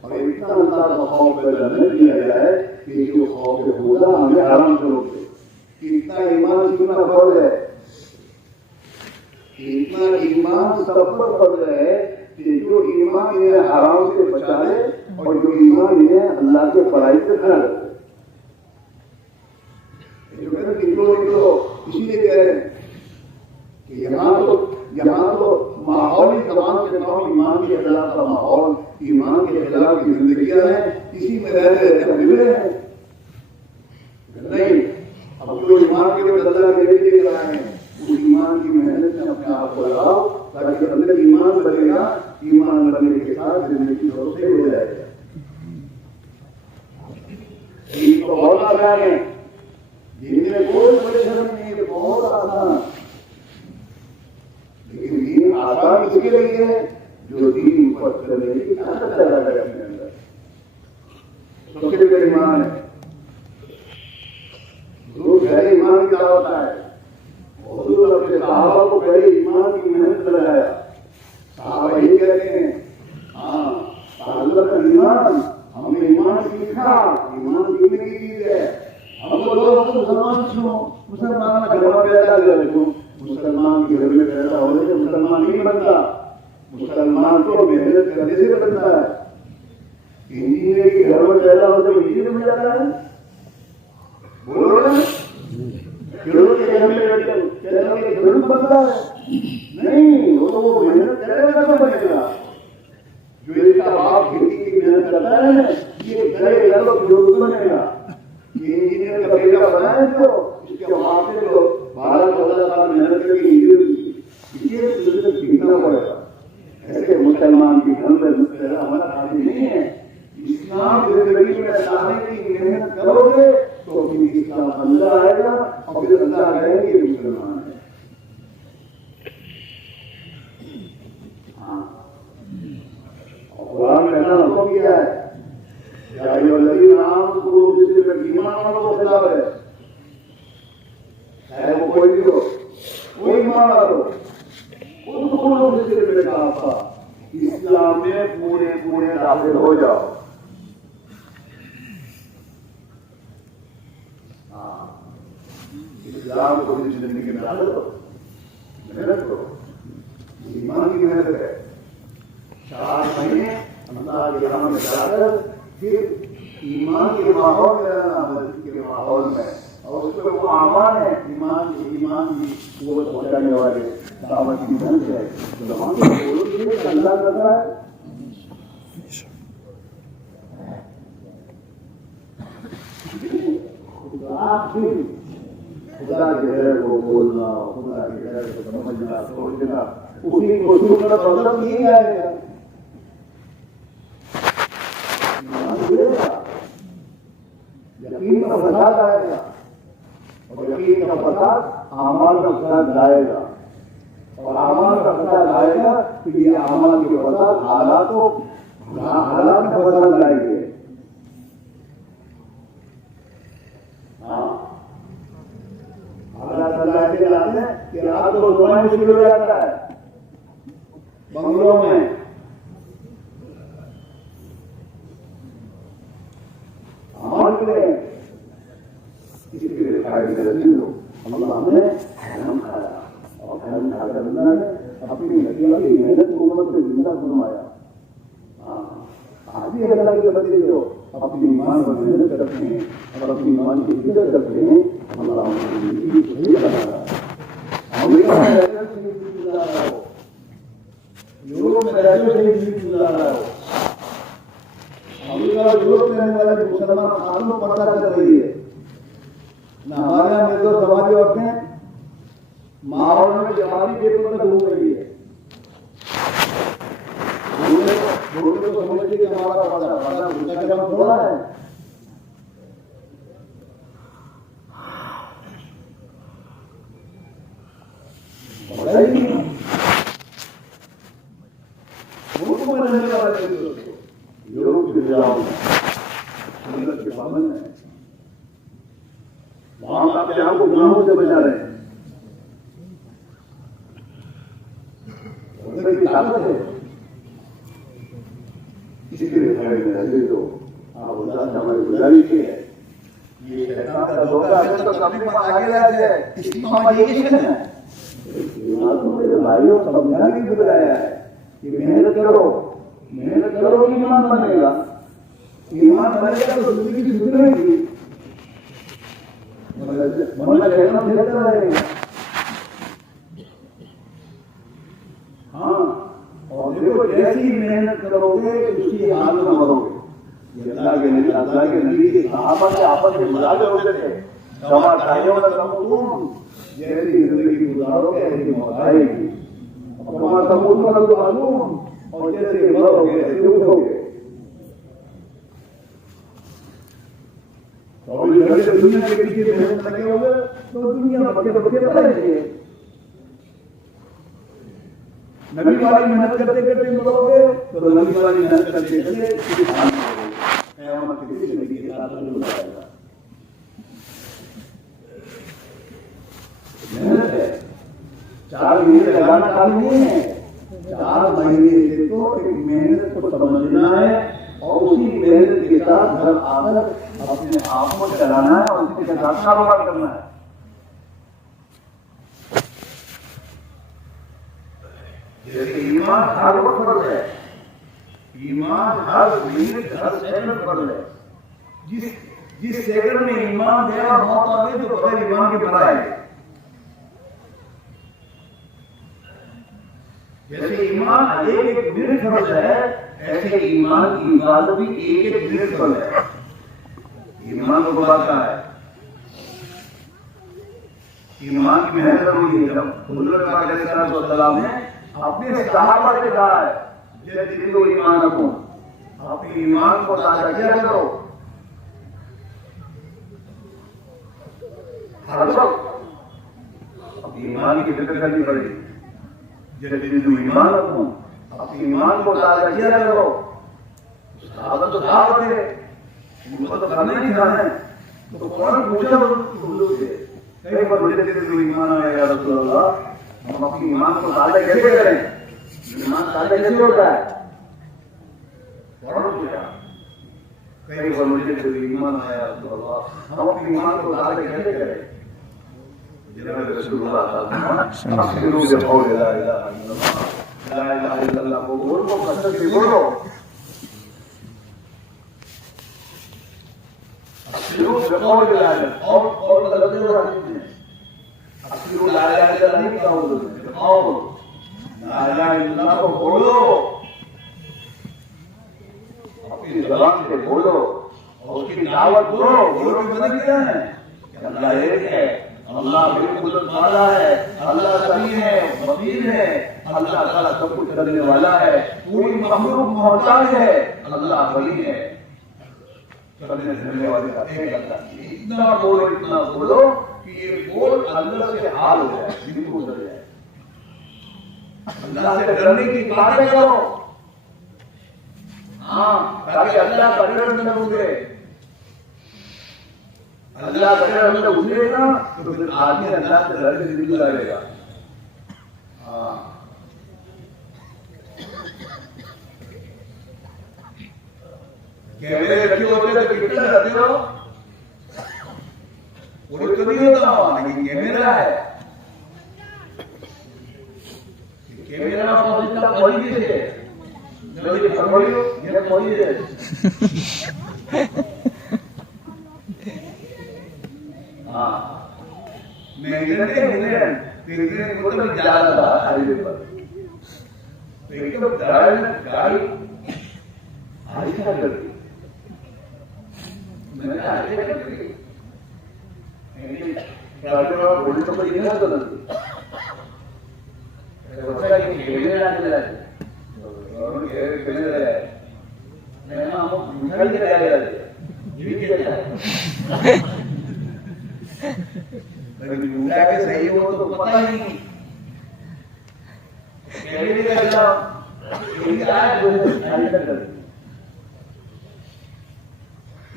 और इतना अल्लाह का खौफ पैदा न किया जाए कि जो खौफ होगा हमें आराम से रोके। इतना ईमान सीखना फर्ज है, इतना ईमान सब पर फर्ज है कि जो ईमान इन्हें हराम से बचाए और जो ईमान इन्हें अल्लाह के फराइज से खड़ा रखे। जो कहते हैं निकलो निकलो, इसीलिए कह रहे हैं कि यहाँ तो माहौल ही तमाम के तमाम ईमान के खिलाफ का माहौल, ईमान के खिलाफ की जिंदगियां हैं, इसी में रहते रहते बिगड़े हैं। नहीं, अब जो ईमान के लिए अल्लाह के लिए लगाए हैं उस ईमान की मेहनत में अपने आप को लगाओ ताकि अंदर ईमान बनेगा। ईमान बनने के साथ जिंदगी से हो जाएगा। तो बहुत आसान है, जिनमें कोई परेशानी नहीं है, बहुत आसान। लेकिन दीन आसान इसके लिए है जो दीन पर चलने की ताकत पैदा करे अपने अंदर। सबसे बड़ा ईमान है। जो गहरे ईमान क्या होता है, हुजूर अपने सहाबा को गहरे ईमान की मेहनत लगाया। सहाबा ये कहते हैं, हाँ अल्लाह का ईमान, हमने ईमान सीखा, ईमान सीखने की चीज है। हमको लोग मुसलमान क्यों, मुसलमान का घर में पैदा कर क्यों, मुसलमान के घर में पैदा होने से मुसलमान नहीं बनता। मुसलमान तो मेहनत करने से बनता है। इंजीनियर के घर में पैदा होने से इंजीनियर बन जाता है। बोलो ना, खेलों के घर में खेल बनता है नहीं, वो तो वो मेहनत करेगा तो बनेगा। जो इसका बाप खेती की मेहनत करता है ये करेगा तो बुजुर्ग बनेगा। इंजीनियर का बेटा बना है तो इसके बाप से तो 12-14 साल मेहनत करके इंजीनियर इसलिए सीखना पड़ेगा। ऐसे मुसलमान की घर में हमारा शादी नहीं है। इस्लाम जिंदगी में लाने की मेहनत करोगे तो फिर इस्लाम अंदर आएगा और फिर अल्लाह कहेंगे मुसलमान है। और कुरान में ऐसा हुक्म किया है, नाम को ईमान वालों को खिलाफ है, चाहे वो कोई भी हो, कोई ईमान वालो इस्लाम में पूरे पूरे दाखिल हो जाओ। इस्लाम को जिंदगी में डालो, मेहनत करो, ईमान की मेहनत है। 4 महीने अल्लाह के यहाँ में जाकर फिर ईमान के माहौल में रहना, मस्जिद के माहौल में, और उसमें वो आमान है ईमान की वो पहुंचाने वाले दावत की धन है। अल्लाह करता है खुदा के घर को बोलना, खुदा के घर को समझना, सोचना, उसी को सुनना मतलब नहीं आएगा। यकीन का फसाद आएगा और यकीन का फसाद आमाल का फसाद लाएगा, और आमाल का फसाद आएगा तो ये आमाल के फसाद हालात का फसाद लाएंगे। हालात ऐसे लाते हैं कि रात को सोना मुश्किल हो जाता है बंगलों में। इसलिए अल्लाह ने हराम खाया और हराम खाकर अल्लाह ने अपनी नदियों की मेहनत को उम्मत से जिंदा फरमाया। आज भी अल्लाह के बंदे जो अपनी ईमान पर मेहनत करते हैं और अपनी ईमान की इज्जत करते हैं, अल्लाह उनकी जिंदगी सही बना रहा है। यूरोप में रहते हुए जिंदगी गुजार रहा हो, अमेरिका और यूरोप में रहने वाले मुसलमान कानून पता कर रही है, हमारे यहाँ में तो समाज औरतें माहौल में जमाती पेपर में घूम रही है। लोग तो समझते कि हमारा पता उनका जवाब थोड़ा है। रहने वाले योग गिरजाओं में के पावन है, वहां अपने आप को गुनाहों से बचा रहे हैं। उनमें की ताकत है, इसलिए तो हमारी गुजारिश है, ये शैतान का धोखा है तो कभी आगे ला जाए, इसलिए है मेरे भाइयों समझाने की बताया है कि मेहनत करो ईमान बनेगा, ईमान बनेगा तो जिंदगी सुधरेगी, मन शैतान खेलता रहेगा। हाँ, और देखो जैसी मेहनत करोगे उसी हाल में मरोगे। अल्लाह के नबी के सहाबा के आपस में मुलाकात होते थे, सवा ढाइयों का तुम जैसी जिंदगी गुजारोगे ऐसी मौत आएगी, और जैसे मरोगे ऐसे उठोगे। और दुनिया के पीछे मेहनत लगे होंगे तो दुनिया बच्चे बताएंगे, नबी वाली मेहनत करते करते मरोगे तो नबी वाली मेहनत करते करते मेहनत है। 4 महीने लगाना काम नहीं है, 4 महीने से तो एक मेहनत को समझना है और उसी मेहनत के साथ घर आकर अपने आप को चलाना है और उसके साथ कारोबार करना है। जैसे ईमान हर वक्त पर है, ईमान हर मिनट हर सेकंड पर है। जिस सेकंड में ईमान गया मौत आ गई तो बगैर ईमान के मरा है। जैसे ईमान एक मिनट फर्ज है, ऐसे ईमान की इबादत भी एक मिनट फर्ज है। ईमान को बताता है, ईमान की मेहनत हुई है। जब हुजूर पाक अलैहिस्सलाम ने अपने सहाबा से कहा है जदीदो ईमानकुम, अपने ईमान को ताजा किया करो हर वक्त, अपने ईमान की फिक्र करनी पड़ेगी। जदीदो ईमानकुम, अपने ईमान को ताजा किया करो। सहाबा तो दावत है, उनको तो करना ही था है, तो कौन पूछा हुजूर से कई बार जदीदो ईमान है या रसूल अल्लाह, हम अपने ईमान को ताजा कैसे करें? ईमान ताजा कैसे होता है? कई बार मुझे ईमान आया तो हम अपने ईमान को ताजा कैसे करें? जनाब रसूलुल्लाह अक्सरू जब बोले ला इलाहा इल्लल्लाह को बोलो, कसम से बोलो, अक्सरू जब बोले ला और गलत हो रहा है, अक्सरू ला इलाहा इल्लल्लाह नहीं कहो, और ला इलाहा इल्लल्लाह को बोलो, अपनी ज़बान से बोलो और उसकी दावत दो। बोलो मतलब क्या है? अल्लाह एक है, अल्लाह बिल्कुल वाला है, अल्लाह समी है, वकील है, अल्लाह ताला सब कुछ करने वाला है, पूरी मखलूक मोहताज है, अल्लाह वली है, करने देने वाले का एक अल्लाह। इतना बोलो कि ये बोल अल्लाह से हाल हो जाए, बिल्कुल हो जाए। अल्लाह से डरने की बातें करो, हाँ, ताकि अल्लाह का डर न उतरे। अल्लाह का डर अंदर उतरेगा तो फिर आदमी अल्लाह से डर के जिंदगी गुजारेगा। हाँ, कैमरे रखे होते तो कितना करते हो? वो तो नहीं होता वहां, लेकिन कैमरा है, कैमरा जितना क्वालिटी से ये क्वालिटी है। हाँ, मैं इंग्लैंड को तो जा रहा था हाईवे पर, एकदम गाड़ी आहिस्ता कर दी, मैंने आहिस्ता कर दी, बोली तो कोई नहीं तो नहीं खेलने लगे खेलने लगे मैं निकल के लगे उनका के सही हो तो पता ही नहीं खेलने लगा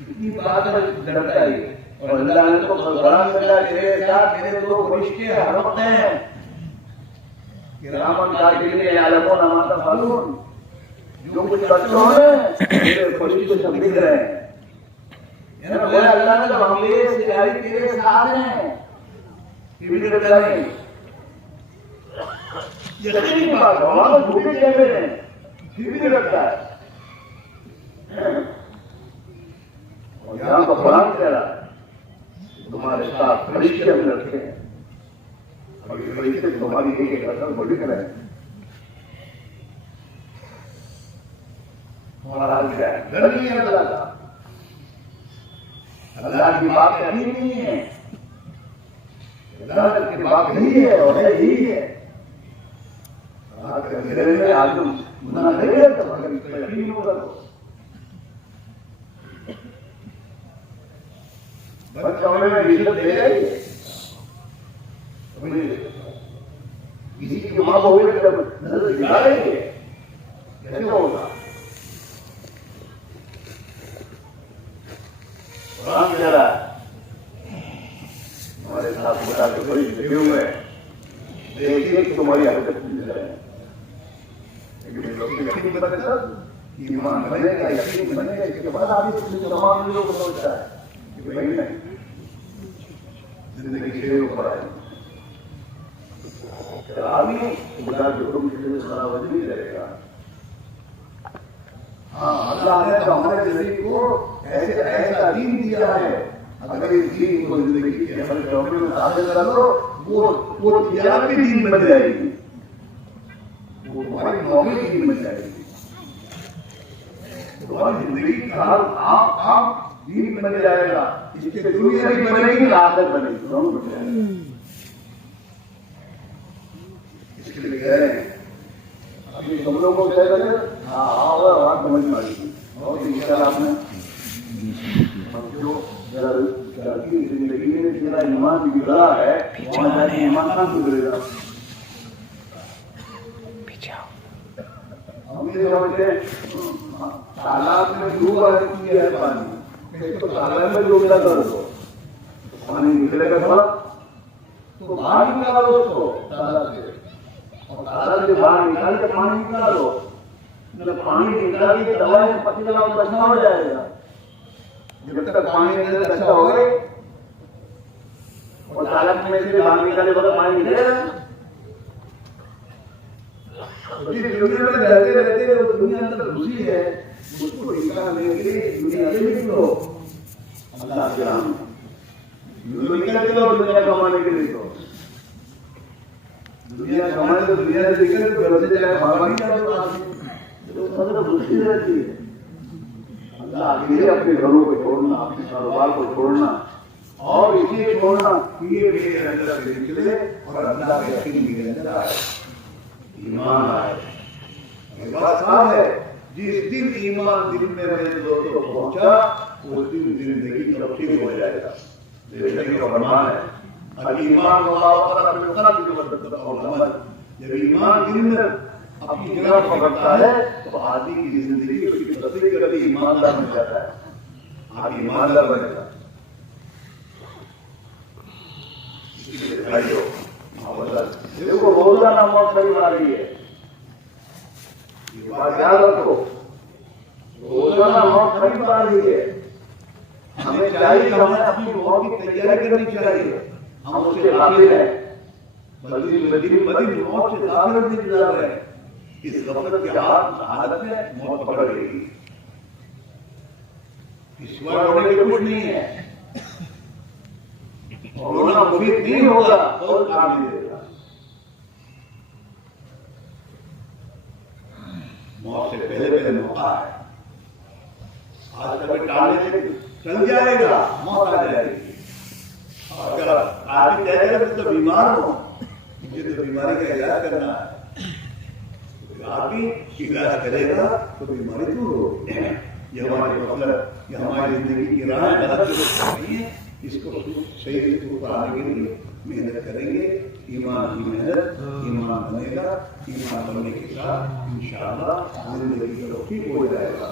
इतनी बात में डरता है और अल्लाह ने तो कुरान में तेरे साथ मेरे दो फरिश्ते हर वक्त हैं किरामन कातिबीन यालमून मा तफअलून जो कुछ करते हो मेरे फरिश्ते सब लिख रहे हैं यानी बोले अल्लाह ने जब हमें सिखाई तेरे साथ हैं कि भी डरता नहीं यकीनी बात है हमारा झूठे कहते हैं फिर भी डरता है और यहाँ पर कुरान कह रहा है तुम्हारे साथ फरिश्ते हम रखे हैं और ये फरिश्ते तुम्हारी एक कसम बड़ी कर रहे हैं हमारा क्या है डर नहीं है अल्लाह का अल्लाह की बात कहीं नहीं है अल्लाह की बात यही है और है यही है मेरे में आज गुनाह नहीं है तो अगर इस पर यकीन होगा तो बच्चों में रिश्वत दे रही है किसी की माँ बहू नजर दिखा रही है कैसे होगा कुरान कह रहा है हमारे साथ बता के बड़ी लगे हुए हैं देखिए कि तुम्हारी हरकत मिल रहे हैं यकीन बनेगा ईमान बनेगा यकीन बनेगा इसके बाद आदमी तमाम लोगों को सोचता है कि भाई नहीं जिंदगी से ऊपर आए आदमी खुदा के हुक्म से खराब नहीं करेगा हाँ अल्लाह ने तो हमारे जिंदगी को ऐसे ऐसा दीन दिया है अगर इस दीन को जिंदगी के हमारे चौके में शामिल कर लो वो तिजारती दीन बन जाएगी वो तुम्हारी नौकरी दीन बन जाएगी तुम्हारी जिंदगी का हर काम दीन बन जाएगा इसके दुनिया भी बनेगी आखिरत बनेगी दोनों बन जाएगी इसके लिए कह रहे हैं अभी तुम लोगों को कह रहे हैं हाँ बात समझ में आएगी और इंशाल्लाह आपने जो जिंदगी में तेरा ईमान बिगड़ा है वहां जाके ईमान कहां बिगड़ेगा हम ये समझते हैं तालाब में डूबा है पानी तो तालाब में डूबना कर दो पानी निकलेगा थोड़ा तो बाहर निकालो उसको तालाब से और तालाब से बाहर निकाल के पानी निकालो जब पानी निकाल के दवाई में पति लगाओ तो अच्छा हो जाएगा जब तक पानी अंदर अच्छा हो गए और तालाब में से बाहर निकाले तो पानी निकलेगा जिस दुनिया में रहते रहते वो दुनिया अंदर घुसी है उसको निकालने के लिए दुनिया से निकलो अल्लाह के नाम निकल के और दुनिया कमाने के लिए तो दुनिया कमाने तो दुनिया से निकल के घर से जाए भगवान का तो मतलब घुसी रहती है अल्लाह के लिए अपने घरों को छोड़ना अपने कारोबार को छोड़ना और इसलिए छोड़ना कि ये मेरे अंदर से निकले और अल्लाह के यकीन मेरे अंदर आए ईमान आए बात साफ है जिस दिन ईमान दिल में मेरे दोस्तों को पहुंचा उस दिन जिंदगी सब ठीक हो जाएगा जिंदगी का फरमान है अब ईमान जब ईमान दिल में अपनी जगह पकड़ता है तो आदमी की जिंदगी उसकी तस्वीर करके ईमानदार बन जाता है आप ईमानदार बन जाता है देखो रोजाना मौत करीब आ रही है ये बात याद रखो रोजाना मौत करीब आ रही है हमें चाहिए हमें अपनी मौत की तैयारी करनी चाहिए हम उससे गाफिल हैं बल्कि मौत से गाफिल नहीं गुजर रहे हैं इस गफलत के हालत में मौत पकड़ लेगी ईश्वर होने के कुछ नहीं है रोना मुफीद नहीं होगा और काम नहीं देगा मौत से पहले मौका है आज कभी टालने से चल जाएगा मौत आ जाएगी अगर आदमी कहेगा मैं तो बीमार हूँ, मुझे तो बीमारी का इलाज करना है, आदमी इलाज करेगा तो बीमारी दूर होगी। ये हमारे मतलब ये हमारी जिंदगी की राह गलत नहीं है, इसको सही रूप आने के लिए मेहनत करेंगे। ईमान की मेहनत, ईमान बनेगा, ईमान बनने के साथ इंशाअल्लाह जिंदगी का ठीक हो जाएगा,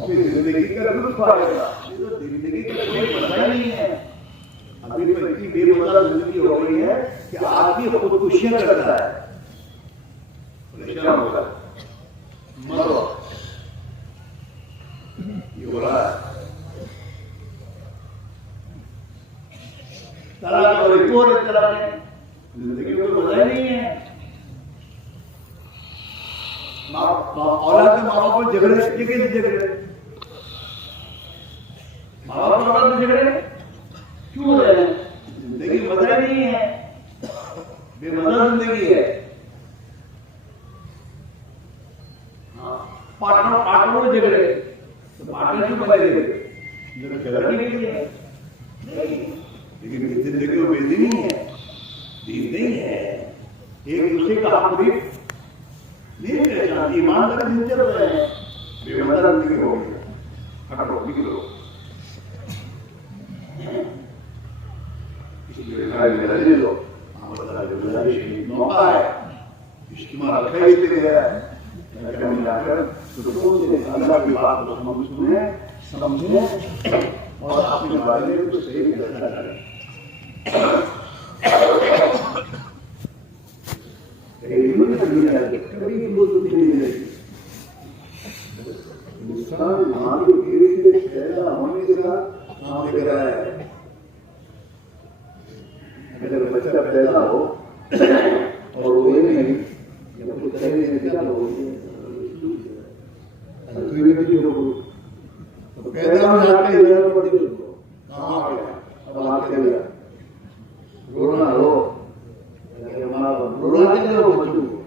फिर जिंदगी का लुत्फ आएगा। जिंदगी का कोई मजा नहीं है, अभी तो इतनी बेमजा जिंदगी हो गई है कि आदमी खुदकुशियां करता है, परेशान होता है, मरो ये हो रहा है। तलाक और एक और तलाक है, जिंदगी में कोई मजा नहीं है। औलाद के माँ बाप को झगड़े झगड़े माँ बाप औलाद में झगड़े क्यों हो रहे हैं? जिंदगी में मजा नहीं है, बेमजा जिंदगी है। पार्टनर में झगड़े तो पार्टनर क्यों बने? झगड़ने के लिए, लेकिन जिंदगी में बेदी नहीं है, दीन नहीं है, एक दूसरे का हक भी नहीं पहचान, ईमानदारी नहीं चल रहे हैं, बेमजा जिंदगी हो गई। हटो निकलो, इसलिए मेरा ले लो, मौका है, इसकी मां रखा ही दे गया है। जाकर अल्लाह की बात को हम सुने, समझे और अपने बारे में तो सही फैसला करें। कभी नहीं मिलेगी, इंसान मां को धीरे धीरे पैदा होने के साथ नाम लेकर आया है। अगर बच्चा पैदा हो और वो नहीं क्या होगी, तो पैदा में आके इधर पड़ी उसको कहाँ आ गया, अब आके गया रोना रो, रोना के रो बच्चों को।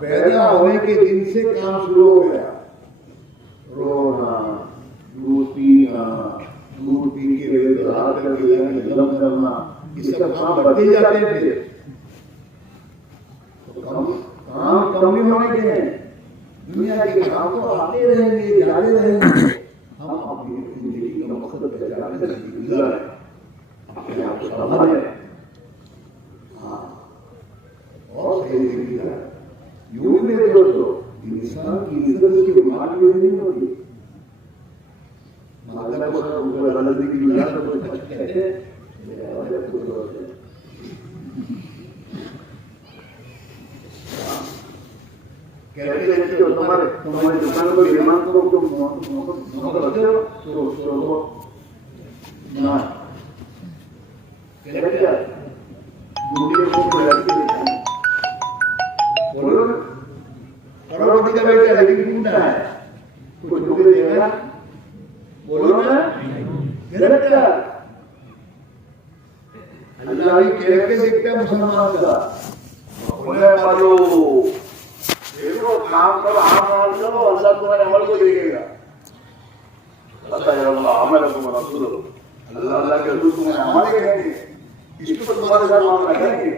पैदा होने के दिन से काम शुरू हो गया, रोना, दूध पीना, दूध पी के वे हाथ करके दम करना, ये सब काम बढ़ते जाते थे। काम कम नहीं होने के हैं, दुनिया के काम तो आते रहेंगे, जाते रहेंगे। हम अपनी जिंदगी का मकसद पहचानने की गुजार है, अपने आप को संभाले, हाँ, और सही जिंदगी है। यूं मेरे दोस्तों, इंसान की इज्जत उसकी मां में नहीं होती। माता को गलत की गुजार तो कुछ कहते हैं, कहते हैं कि तुम्हारे दुकान को मेहमान को रखते हो तो ना क्या बोलो ना, करोड़पति का बेटा लेकिन ढूंढना है, कुछ ढूंढ देगा, बोलो ना गलत क्या। अल्लाह भी कह के देखता है मुसलमान का, बोले वालो देखो काम करो, अमल करो, अल्लाह तुम्हारे अमल को देखेगा। अल्लाह अमल को रसूल, अल्लाह के रसूल तुम्हारे अमल करेंगे, इसको तुम्हारे साथ मामला करेंगे।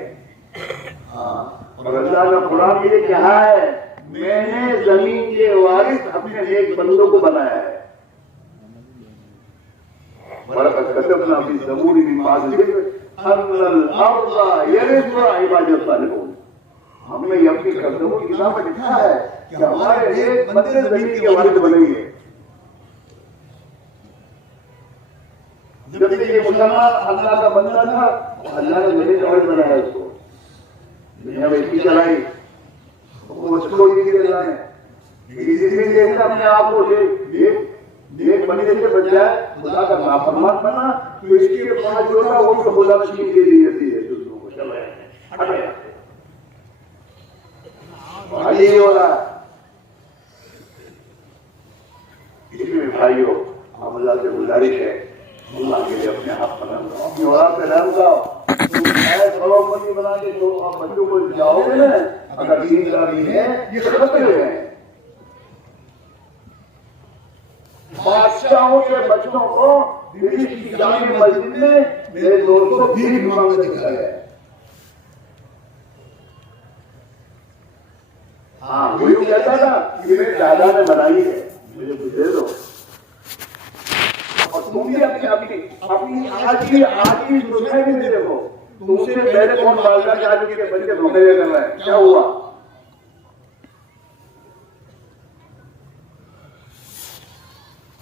और अल्लाह का कुरान ये कहा है, मैंने जमीन के वारिस अपने नेक बंदों को बनाया है। वलक़द कतबना फी ज़बूर मिन बादि ज़िक्र अन्नल अर्ज़ यरिथुहा इबादुस सालिहून। हमने ये अपनी कदमों की किताब में लिखा है कि हमारे नेक बंदे जमीन के वारिस बनेंगे। जब ये मुसलमान अल्लाह का बंदा था, अल्लाह ने जमीन का वारिस बनाया उसको, दुनिया में इसकी चलाई, उसको ये लाए, इसलिए जैसे अपने आप को नेक बनने से बच जाए, खुदा का नाफरमान बना, तो इसके पास जो था वो खुदा छीन के लिए देती है दूसरों को, चल रहे हैं हट गया ये हो रहा। इसमें भाइयों अल्लाह से गुजारिश है, अल्लाह के लिए अपने हाथ बना लो, अपनी औलाद पे रहम लाओ। करोड़पति बना के जो आप बच्चों को जाओगे ना, अगर दीनदारी है ये खतरे हैं। बादशाह बादशाहों के बच्चों को दिल्ली की जामी मस्जिद में मेरे दोस्तों भीख मांगने दिखाया है। हाँ, वही कहता था कि मेरे दादा ने बनाई है, मुझे कुछ दे दो। और तुम भी अपनी आज की सोसाइटी में देखो, तुमसे पहले कौन बालका के आदमी के बच्चे धोखे कर रहा है, क्या हुआ?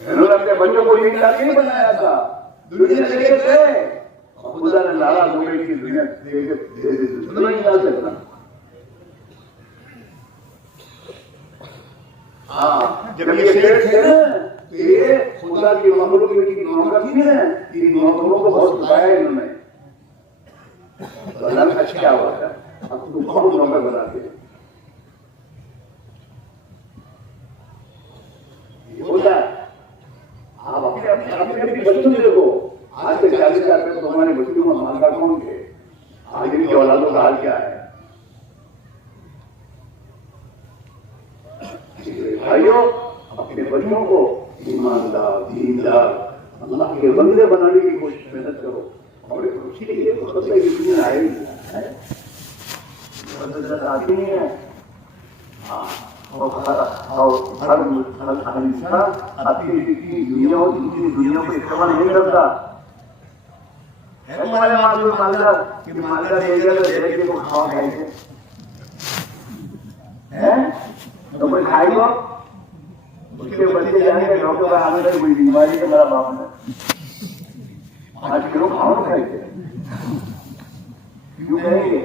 इन्होंने अपने बच्चों को नींद लाके नहीं बनाया था, दुनिया देखे थे, खुदा ने लाला लोगों की दुनिया देखे नहीं डाल सकता। हाँ, जब ये सेठ थे ना, तो ये खुदा की नौकरों की नौकर थी ना, इन नौकरों को बहुत सुधाया इन्होंने। तो अल्लाह का क्या हुआ था, अब तुम कौन नौकर बनाते होता है। आप अपने बच्चों में देखो, आज से 40 साल पहले तो हमारे बच्चों को मांगा कौन थे, आज इनकी औलादों का हाल क्या है। भाइयों, अपने बच्चों को ईमानदार, दीनदार, अल्लाह के बंदे बनाने की कोशिश मेहनत करो। और खुशी के लिए तो सबसे दुनिया आएगी आती नहीं है। और हर इंसान अपनी दुनिया हो, दूसरी दुनिया को इस्तेमाल नहीं करता है। तुम्हारे मालूम मालदार कि मालदार एरिया में देख के को खाओ खाएंगे हैं, तो कोई खाएगा, उसके बच्चे जाएंगे डॉक्टर का आने का कोई बीमारी है, मेरा बाप ने आज किलो खाओ खाएंगे, क्यों कहेंगे?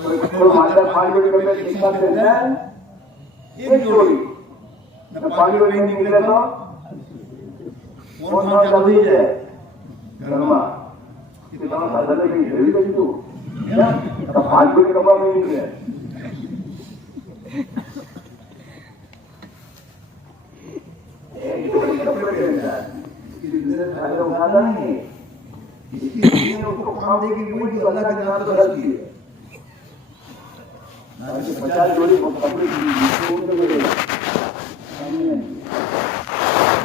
तो मालदार 5 रुपये में कितना देता है, एक जोड़ी न 5 रुपये नहीं निकले तो कौन सा जल्दी है घरमा कितना साधन की जरूरी है तू तो 5 रुपये कपड़ा में निकले। उठाता नहीं है, इसकी उसको काम देगी वही जो अल्लाह के नाम पर गलती है। 50 जोड़ी कपड़े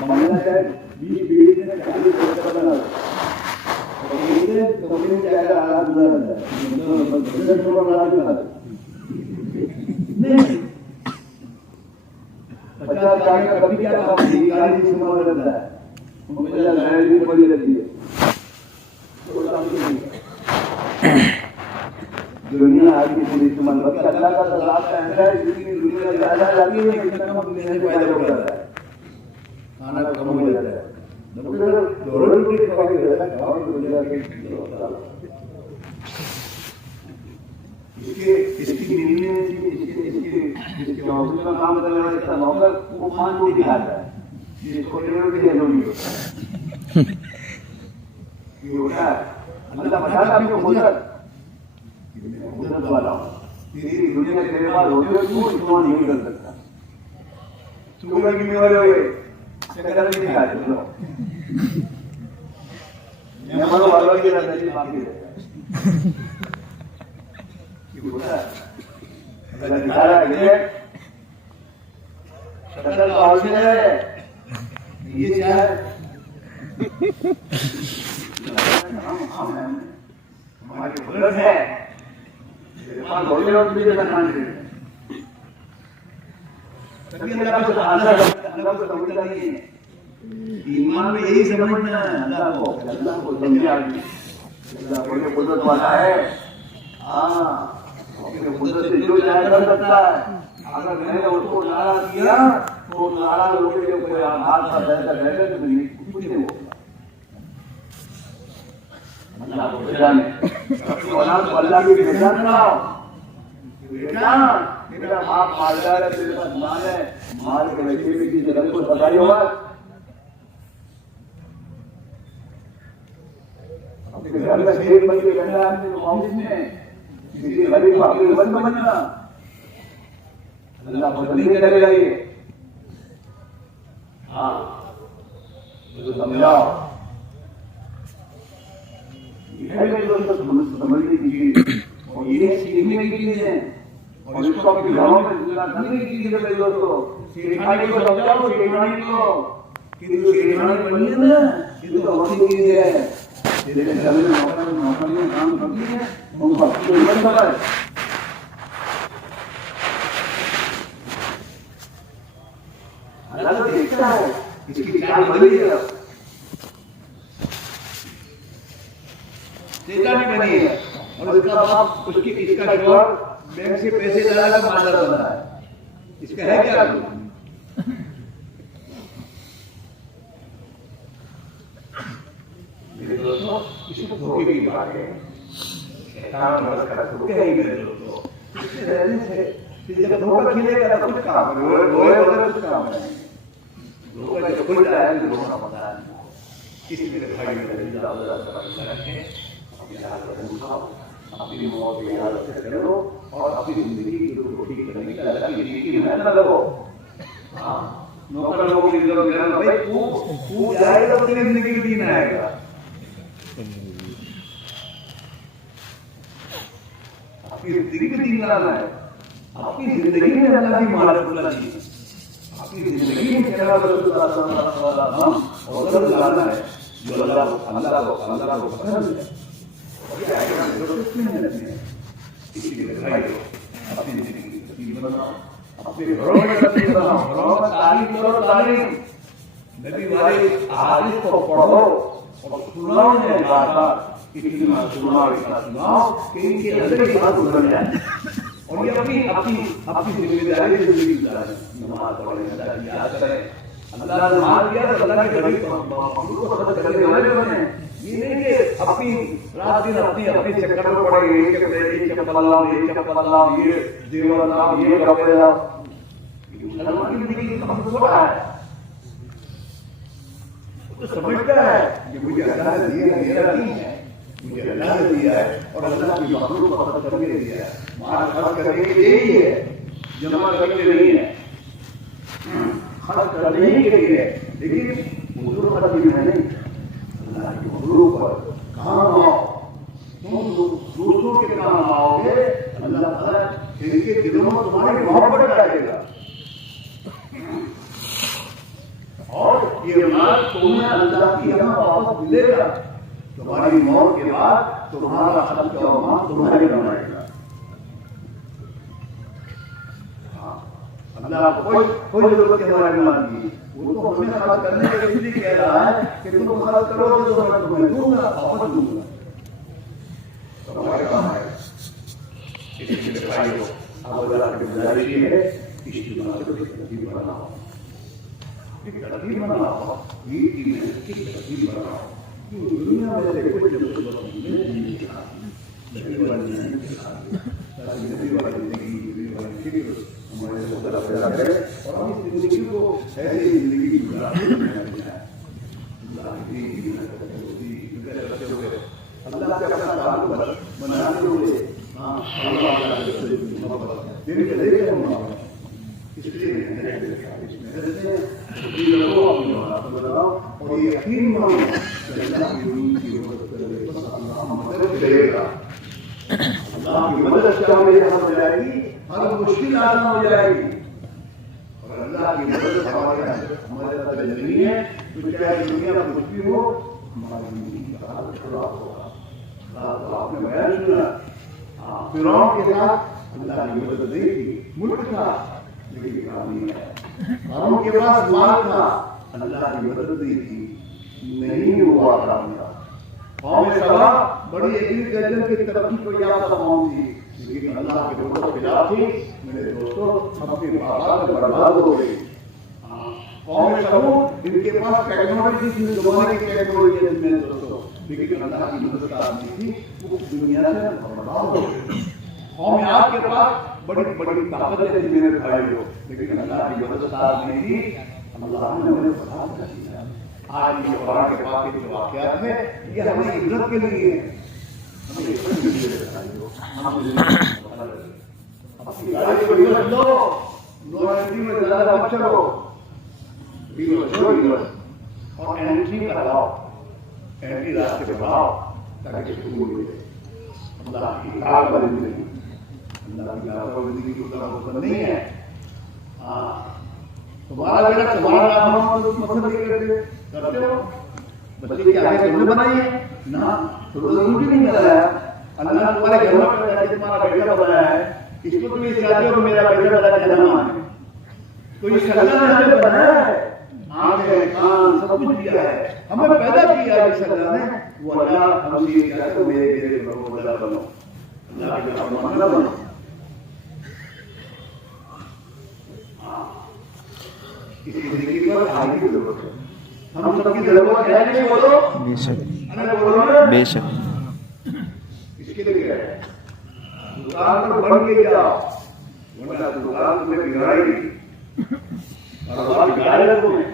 मंगना चाहे 20 बीड़ी में 40 जोड़ी बना कंपनी में जाएगा आराम गुजारा नहीं 50 का कभी क्या गाड़ी इस्तेमाल करता है, बड़ी रहती है। दुनिया आज की पूरी इस्तेमाल बच्चा अल्लाह का तो लाभ का है, दुनिया ज्यादा लगी है, कितना कम दुनिया से फायदा हो जाता है, खाना कम हो जाता है, रोटी की खा के रहता है और दुनिया के इसकी नींद में इसके ऑफिस में काम करने वाले इतना नौकर वो 5 रोटी खाता है, ये छोटे रोटी है रोटी ये होता है। अल्लाह बताता आपको कुदरत वाला तेरी दुनिया तेरे पास होते हुए तू इस्तेमाल नहीं कर सकता, शुगर की बीमारी हो गई शक्कर नहीं खाते लो मैं मनो बाबा की राजनीति बाकी है होता है। अगर दिखाया है शक्कर का औषध है ये क्या है हमारी कुदरत है, ईमान में यही समझना है अल्लाह को समझे आदमी अल्लाह कुदरत वाला है। हाँ, अपने कुदरत से जो चाहे कर सकता है, अगर मैंने उसको नाराज किया तो नाराज होकर जब कोई हाथ का दर्द रहेगा तो कुछ नहीं होगा। अल्लाह को पहचाने, अपनी औलाद को अल्लाह की पहचान कराओ। बेटा मेरा बाप मालदार है, तेरे पास माल है, माल के वैसे भी किसी जगह को बताई होगा। अपने घर में शेर बन के बैठा है अपने ऑफिस में, किसी गरीब का अपने बंद बनना अल्लाह पसंद नहीं करेगा ये। हाँ समझाओ, समझने की चीज और ये सीखने की चीज है। और इसको अपने घरों में नहीं कीजिए मेरे दोस्तों। सेठानी को समझाओ, सेठानी को कि जो सेठानी बनी है ना, ये तो अपनी चीज है। तेरे घर में नौकरी काम करती है, हम भक्ति को मत कराए। अल्लाह तो देखता है इसकी चाल बनी है, सेठानी बनी है, और उसका बाप उसकी इसका शोहर बैंक से पैसे लाया का मालदार बना है। इसका है क्या? मेरे दोस्तों, इसको धोखे की बात है। शैतान मदद कर धोखे ही मेरे दोस्तों। इससे रहने से जब धोखा खिलेगा तो कुछ काम है, रोए बगैर कुछ काम है। धोखा जब खुल जाए तो धोखा पता नहीं। इसलिए भाई मेरे ज़्यादा रखें, अपनी मौत की हालत से करो और अपनी जिंदगी को ठीक करने के लिए मेहनत लगो। हाँ, नौकर लोगों की जरूरत है भाई, तू जाएगा तो तेरी जिंदगी में दिन आएगा। अपनी जिंदगी में दिन लाना है, अपनी जिंदगी में अल्लाह की मालिक बुलानी है, अपनी जिंदगी में केवल अल्लाह और लाना है जो अल्लाह को पसंद है। इसलिए भाई अपनी जिंदगी बनाओ, अपने घरों में तस्वीर बनाओ, घरों में तालीम करो, तालीम नबी वाले अहादीस को पढ़ो और सुनाओ ने बात इतना सुनाओ कि इनके अंदर की बात उतर जाए और ये अपनी जिम्मेदारी से जिंदगी गुजारें। नमाज पढ़ें, अल्लाह की याद करें। अल्लाह ने मार दिया तो अल्लाह के गरीब को खत्म करने वाले बने। ये नहीं कि अपनी रात दिन अपनी चक्कर में पड़े, ये चप्पल लाओ, ये चप्पल लाओ, ये जेवर लाओ, ये कपड़े लाओ। मुसलमान की जिंदगी कम थोड़ा है, तो समझता है कि मुझे अल्लाह ने दिया, मेरा नहीं है, मुझे अल्लाह ने दिया है और अल्लाह की मखलूक को खत्म करके दिया है। माल खर्च करने के लिए ही है, जमा करने के लिए नहीं है, खर्च करने ही के लिए है। लेकिन हुजूर का दिन है नहीं, अल्लाह की मखलूक पर काम आओ। तुम दूसरों के काम आओगे, अल्लाह ताला इनके दिलों में तुम्हारी मोहब्बत डालेगा और ये माल तुम्हें अल्लाह की यहाँ वापस मिलेगा। तुम्हारी मौत के बाद तुम्हारा खर्च और माल तुम्हारे बनाएगा। अल्लाह को कोई जरूरत के हमारे माल की, वो तो हमें खर्च करने के लिए कह रहा है कि तुम खर्च करोगे तो मैं तुम्हें दूंगा, वापस दूंगा, तुम्हारे काम है। इसलिए भाइयों, अब अल्लाह की गुजारिश है, इज्तिमा से तरतीब बनाओ, तरतीब बनाओ, ये की तरतीब बनाओ। दुनिया में से कुछ हमारे से तरफ करे और हम इस जिंदगी को ऐसी जिंदगी अल्लाह से अपना ताल्लुक बनाते हुए और ये यकीन मानो अल्लाह की मदद हो जाएगी, हर मुश्किल आसान हो जाएगी। और अल्लाह की मदद हमारे साथ नहीं है तो चाहे दुनिया में कुछ भी हो, हमारी जिंदगी का हाल खराब होगा। तो आपने बयान सुना, फिरौन के साथ अल्लाह की मदद नहीं थी, मुल्क था लेकिन काम नहीं है। फिरौन के पास माल था, अल्लाह की मदद नहीं थी, नहीं हुआ काम का। कौम सभा बड़ी एग्रीकल्चर की तरक्की को याफ्ता कौम थी, लेकिन अल्लाह के हुक्म के खिलाफ थी। मेरे दोस्तों, अपनी बात में बर्बाद हो गई। कौम समूह इनके पास टेक्नोलॉजी थी, जमाने की टेक्नोलॉजी थी मेरे दोस्तों, लेकिन अल्लाह की मदद आदमी थी, वो दुनिया से बर्बाद हो गई। कौम आपके पास बड़ी बड़ी ताकतें थी मेरे भाइयों, लेकिन अल्लाह की मदद आदमी थी, अल्लाह ने उन्हें बर्बाद कर दिया। आज ये कुरान के पाक के वाक़यात है, ये हमारी इज्जत के लिए है, हमें इज्जत के लिए अपनी गाड़ी को इज्जत दो, नौकरी में ज़्यादा मत चलो, और एंट्री कराओ, एंट्री रास्ते पे बढ़ाओ ताकि सुकून मिले। अल्लाह की इताअत वाली जिंदगी, अल्लाह की लापरवाही की उतना पसंद नहीं है। हाँ, तुम्हारा बेटा तुम्हारा नाम पसंद नहीं करते हो, बच्चे के आगे तुमने बनाई है ना, तो जरूरी नहीं बनाया। अल्लाह तुम्हारे घर में पैदा किया, तुम्हारा बेटा बनाया है, इसको तुम ये चाहते हो मेरा बेटा पैदा क्या नाम है, तो ये अल्लाह ने हमें बनाया है, आंखें कान सब कुछ दिया है, हमें पैदा किया है इस अल्लाह ने। वो अल्लाह हमसे ये कहता है मेरे प्रभु अल्लाह बनो, अल्लाह के फरमान बनो। इसकी जिंदगी पर आगे की जरूरत है, हम सबकी जरूरत है नहीं, बोलो बेशक बेशक। इसके लिए क्या है, दुकान पर बन के जाओ, वरना दुकान तुम्हें बिगाड़ेगी और बात बिगाड़ेगा तुम्हें।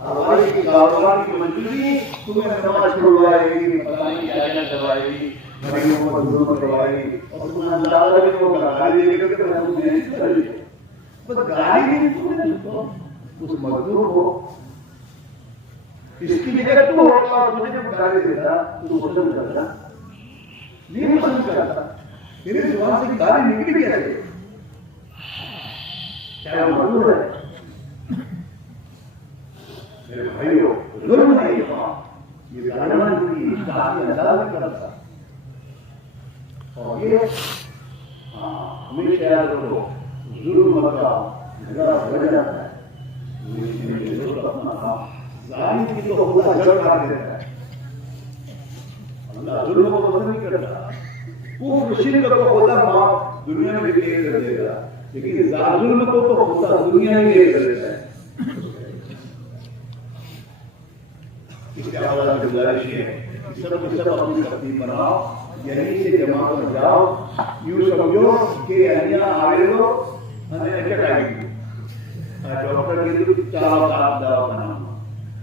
कारोबार की मंजूरी तुम्हें नमाज छुड़वाएगी, पता नहीं क्या क्या करवाएगी, गरीबों को दूर करवाएगी, और तुम्हें अल्लाह को गाली देकर के तुम नहीं कर दी, बस गाली नहीं तुमने उस मजदूर को, इसकी जगह तू होगा और मुझे जब गाली देता तो पसंद करता नहीं, पसंद करता, मेरे जुबान से गाली निकली कैसे, क्या मजदूर है मेरे भाइयों, जुल्म नहीं है, ये जालिमान की शादी अंदाज नहीं करता। और ये हमेशा याद रखो, जुल्म का झगड़ा हो जाता है, जालिम की तो खुदा जड़ काट देता है। अल्लाह जुल्म को पसंद नहीं करता, वो शिर्क को खुदा माफ दुनिया में भी कर देगा, लेकिन जुल्म को तो खुदा दुनिया में भी कर देता है। इसके अलावा गुजारिश है कि सब अपनी तरतीब बनाओ, यहीं से जमात में जाओ, यूं समझो कि अन्य आए लो हमें एक आएगी डॉक्टर की चारों तरफ दवा बनाओ,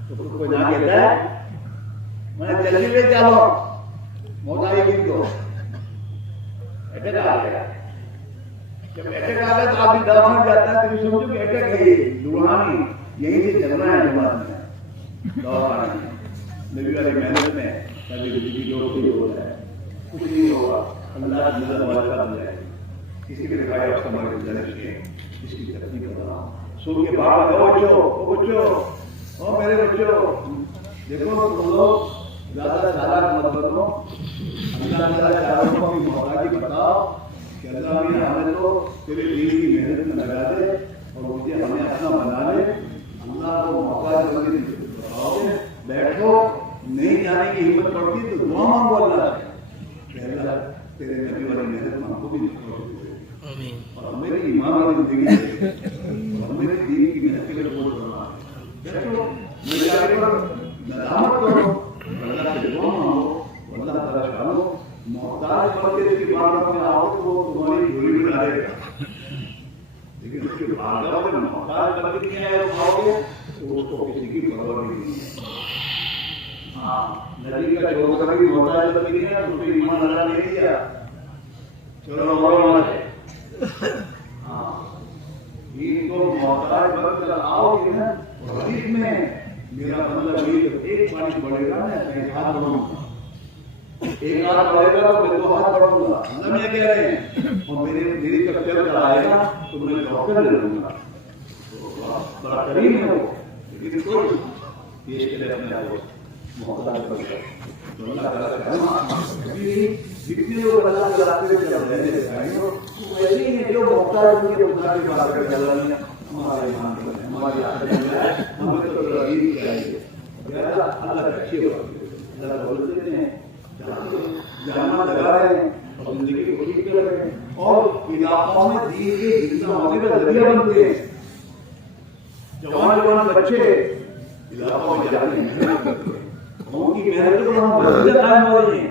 तो कोई ना कहता है मैं जल्दी ले चलो मौत आएगी, तो अटैक आ गया, जब अटैक आ गया तो आदमी दवा में जाता है, तो समझो कि अटैक है, रूहानी यहीं से चलना है जमात में, दवा बनानी है। नबी वाली मेहनत में कभी जिंदगी जो होता है कुछ नहीं होगा, अल्लाह की नजर बरकत आ जाएगी। इसके लिए भाई आपका हमारे गुजारिश है, इसकी तरक्की करना, सो के बाहर बच्चों और मेरे बच्चों देखो, तुम लोग ज्यादा चालाक मत बनो, अल्लाह ताला चारों को भी मोहताजी बताओ कि अल्लाह ने हमें तो तेरे दीन की मेहनत में लगा दे और मुझे हमें अपना बना ले, अल्लाह को मौका बताओगे, बैठो, नहीं जाने की हिम्मत पड़ती तो दुआ मांगो अल्लाह से, तेरे नबी वाली मेहनत हमको भी आमीन, और मेरी ईमान वाली जिंदगी और मेरे दीन की मेहनत के लिए बहुत बड़ा बैठो, मेरे आगे पर नदामत करो, अल्लाह से दुआ मांगो, अल्लाह ताला जानो, मोहताज बनके इसकी बातों में आओ तो वो तुम्हारी झोली में डालेगा, लेकिन उसके बाद अगर मोहताज बनके नहीं आए खाओगे तो उसको किसी की परवाह नहीं है। हाँ, नदी का छोकरा भी मोहताज बनके नहीं है, उसको ईमान अल्लाह नहीं दिया, चलो बोलो मत। हाँ, इनको मोहताज बनकर आओगे ना, हदीस में मेरा मतलब ये एक पानी बढ़ेगा ना, एक हाथ बढ़ूंगा, एक हाथ बढ़ेगा तो मैं 2 हाथ बढ़ूंगा, अल्लाह ने कह रहे हैं, और मेरी जब चल आएगा तो मैं डॉक्टर ले लूंगा, बड़ा करीब है वो, लेकिन कोई ये इसके लिए अपने आप मोहताज बनकर तो अल्लाह ताला जितने लोग अल्लाह के रास्ते में चल रहे हैं वैसे ही जो मोहताज उनके उतार के बात कर चल रही है, हमारे हमारी हमें तो रही चाहिए, अल्लाह अच्छी बात अल्लाह बोलते हैं, जाना लगा रहे हैं और जिंदगी को ठीक कर रहे हैं, और इलाकों में दीन के जिंदा होने का जरिया बनते हैं, जवान बच्चे इलाकों में जाते हैं, उनकी मेहनत को हम कायम हो रही है,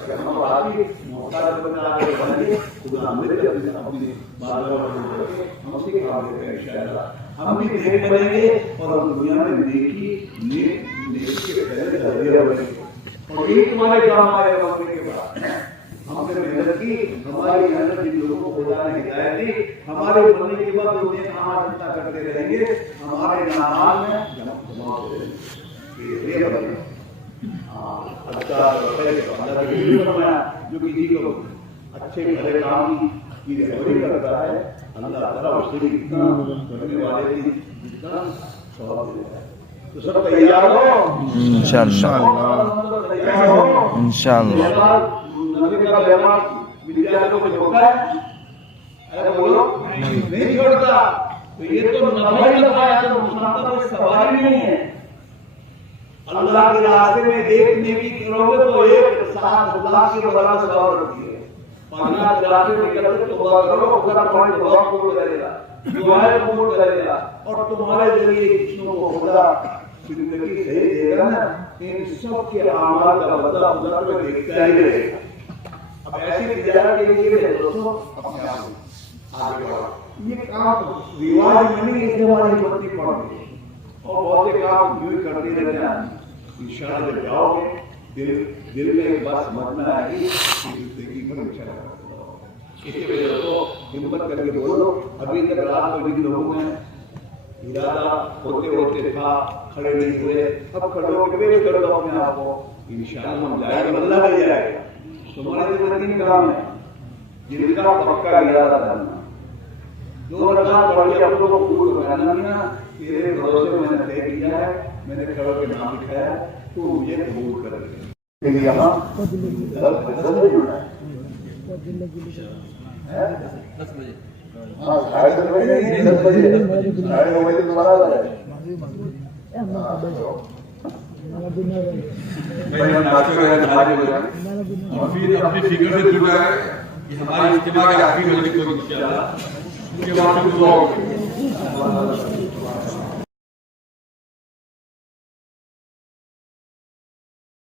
अगर हम आगे मोहताज बनकर आगे बढ़ेंगे खुदा हमें भी अपनी बात हम उसी के काम करेंगे इंशाअल्लाह, हम भी नेक बनेंगे और हम दुनिया में नेकी के पहले जरिया बनेंगे, और यही तुम्हारे काम आएगा मरने के बाद। हमने मेहनत की, हमारी मेहनत जिन लोगों को खुदा ने हिदायत दी, हमारे मरने के बाद वो नेक अमाल जितना करते रहेंगे, हमारे नाम में जमा होते रहेंगे, ये बनेगा। अच्छा जो किसी को अच्छे भले काम की रहबरी करता है, अल्लाह ताला उससे इतना करने वाले की जितना सवाब देता है। तो सब तैयार हो? इंशाअल्लाह तैयार हो? इंशाअल्लाह। नबी का बेमान विद्यार्थियों को छोड़ता है? अरे बोलो, नहीं छोड़ता। तो ये तो नफा ही नफा है, तो नुकसान का कोई सवाल ही नहीं है। अल्लाह के रास्ते में एक नेकी करोगे तो एक 7,00,000 की बड़ा सवाल रखती है। अल्लाह के रास्ते में निकलते तो दुआ करो, खुदा तुम्हारी दुआ कबूल करेगा, दुआएं कबूल करेगा और तुम्हारे जरिए किस्मों को खुदा जिंदगी सही देगा ना। इन सब के अमाल का बदला खुदा को देखता ही रहेगा। अब ऐसी तिजारत के लिए दोस्तों अपने आप आगे बढ़ो। ये काम रिवाज में नहीं, इससे हमारी हिम्मत नहीं पड़ती और बहुत से काम यूं करते रहते हैं। इंशाअल्लाह जब जाओगे दिल में एक बात समझ में आएगी कि जिंदगी में अच्छा लगा। इसी वजह से हिम्मत करके बोलो। अभी तक रात को जिन लोगों में इरादा होते होते था खड़े नहीं हुए, अब खड़े होकर पेश कर दो अपने आप को। इंशाअल्लाह हम जाएंगे, अल्लाह ले जाएगा। तुम्हारे लिए तीन काम है जिनका पक्का इरादा करना। 2 रकात पढ़ के अपनों को कबूल करना। तेरे भरोसे में मैंने तय किया है, मैंने खड़े के नाम लिखा है, तो मुझे कबूल कर दे। यहाँ जुड़ा है 10 बजे। हाँ 10:30 बजे नहीं, 10 बजे 9:30 बजे तुम्हारा है। भाई हम नाचते हैं हाजिर हो जाए और फिर अपनी फिक्र से जुड़ा है कि हमारे इज्तिमा के आखिरी होने को इंशाअल्लाह उसके बाद दुआ होगी।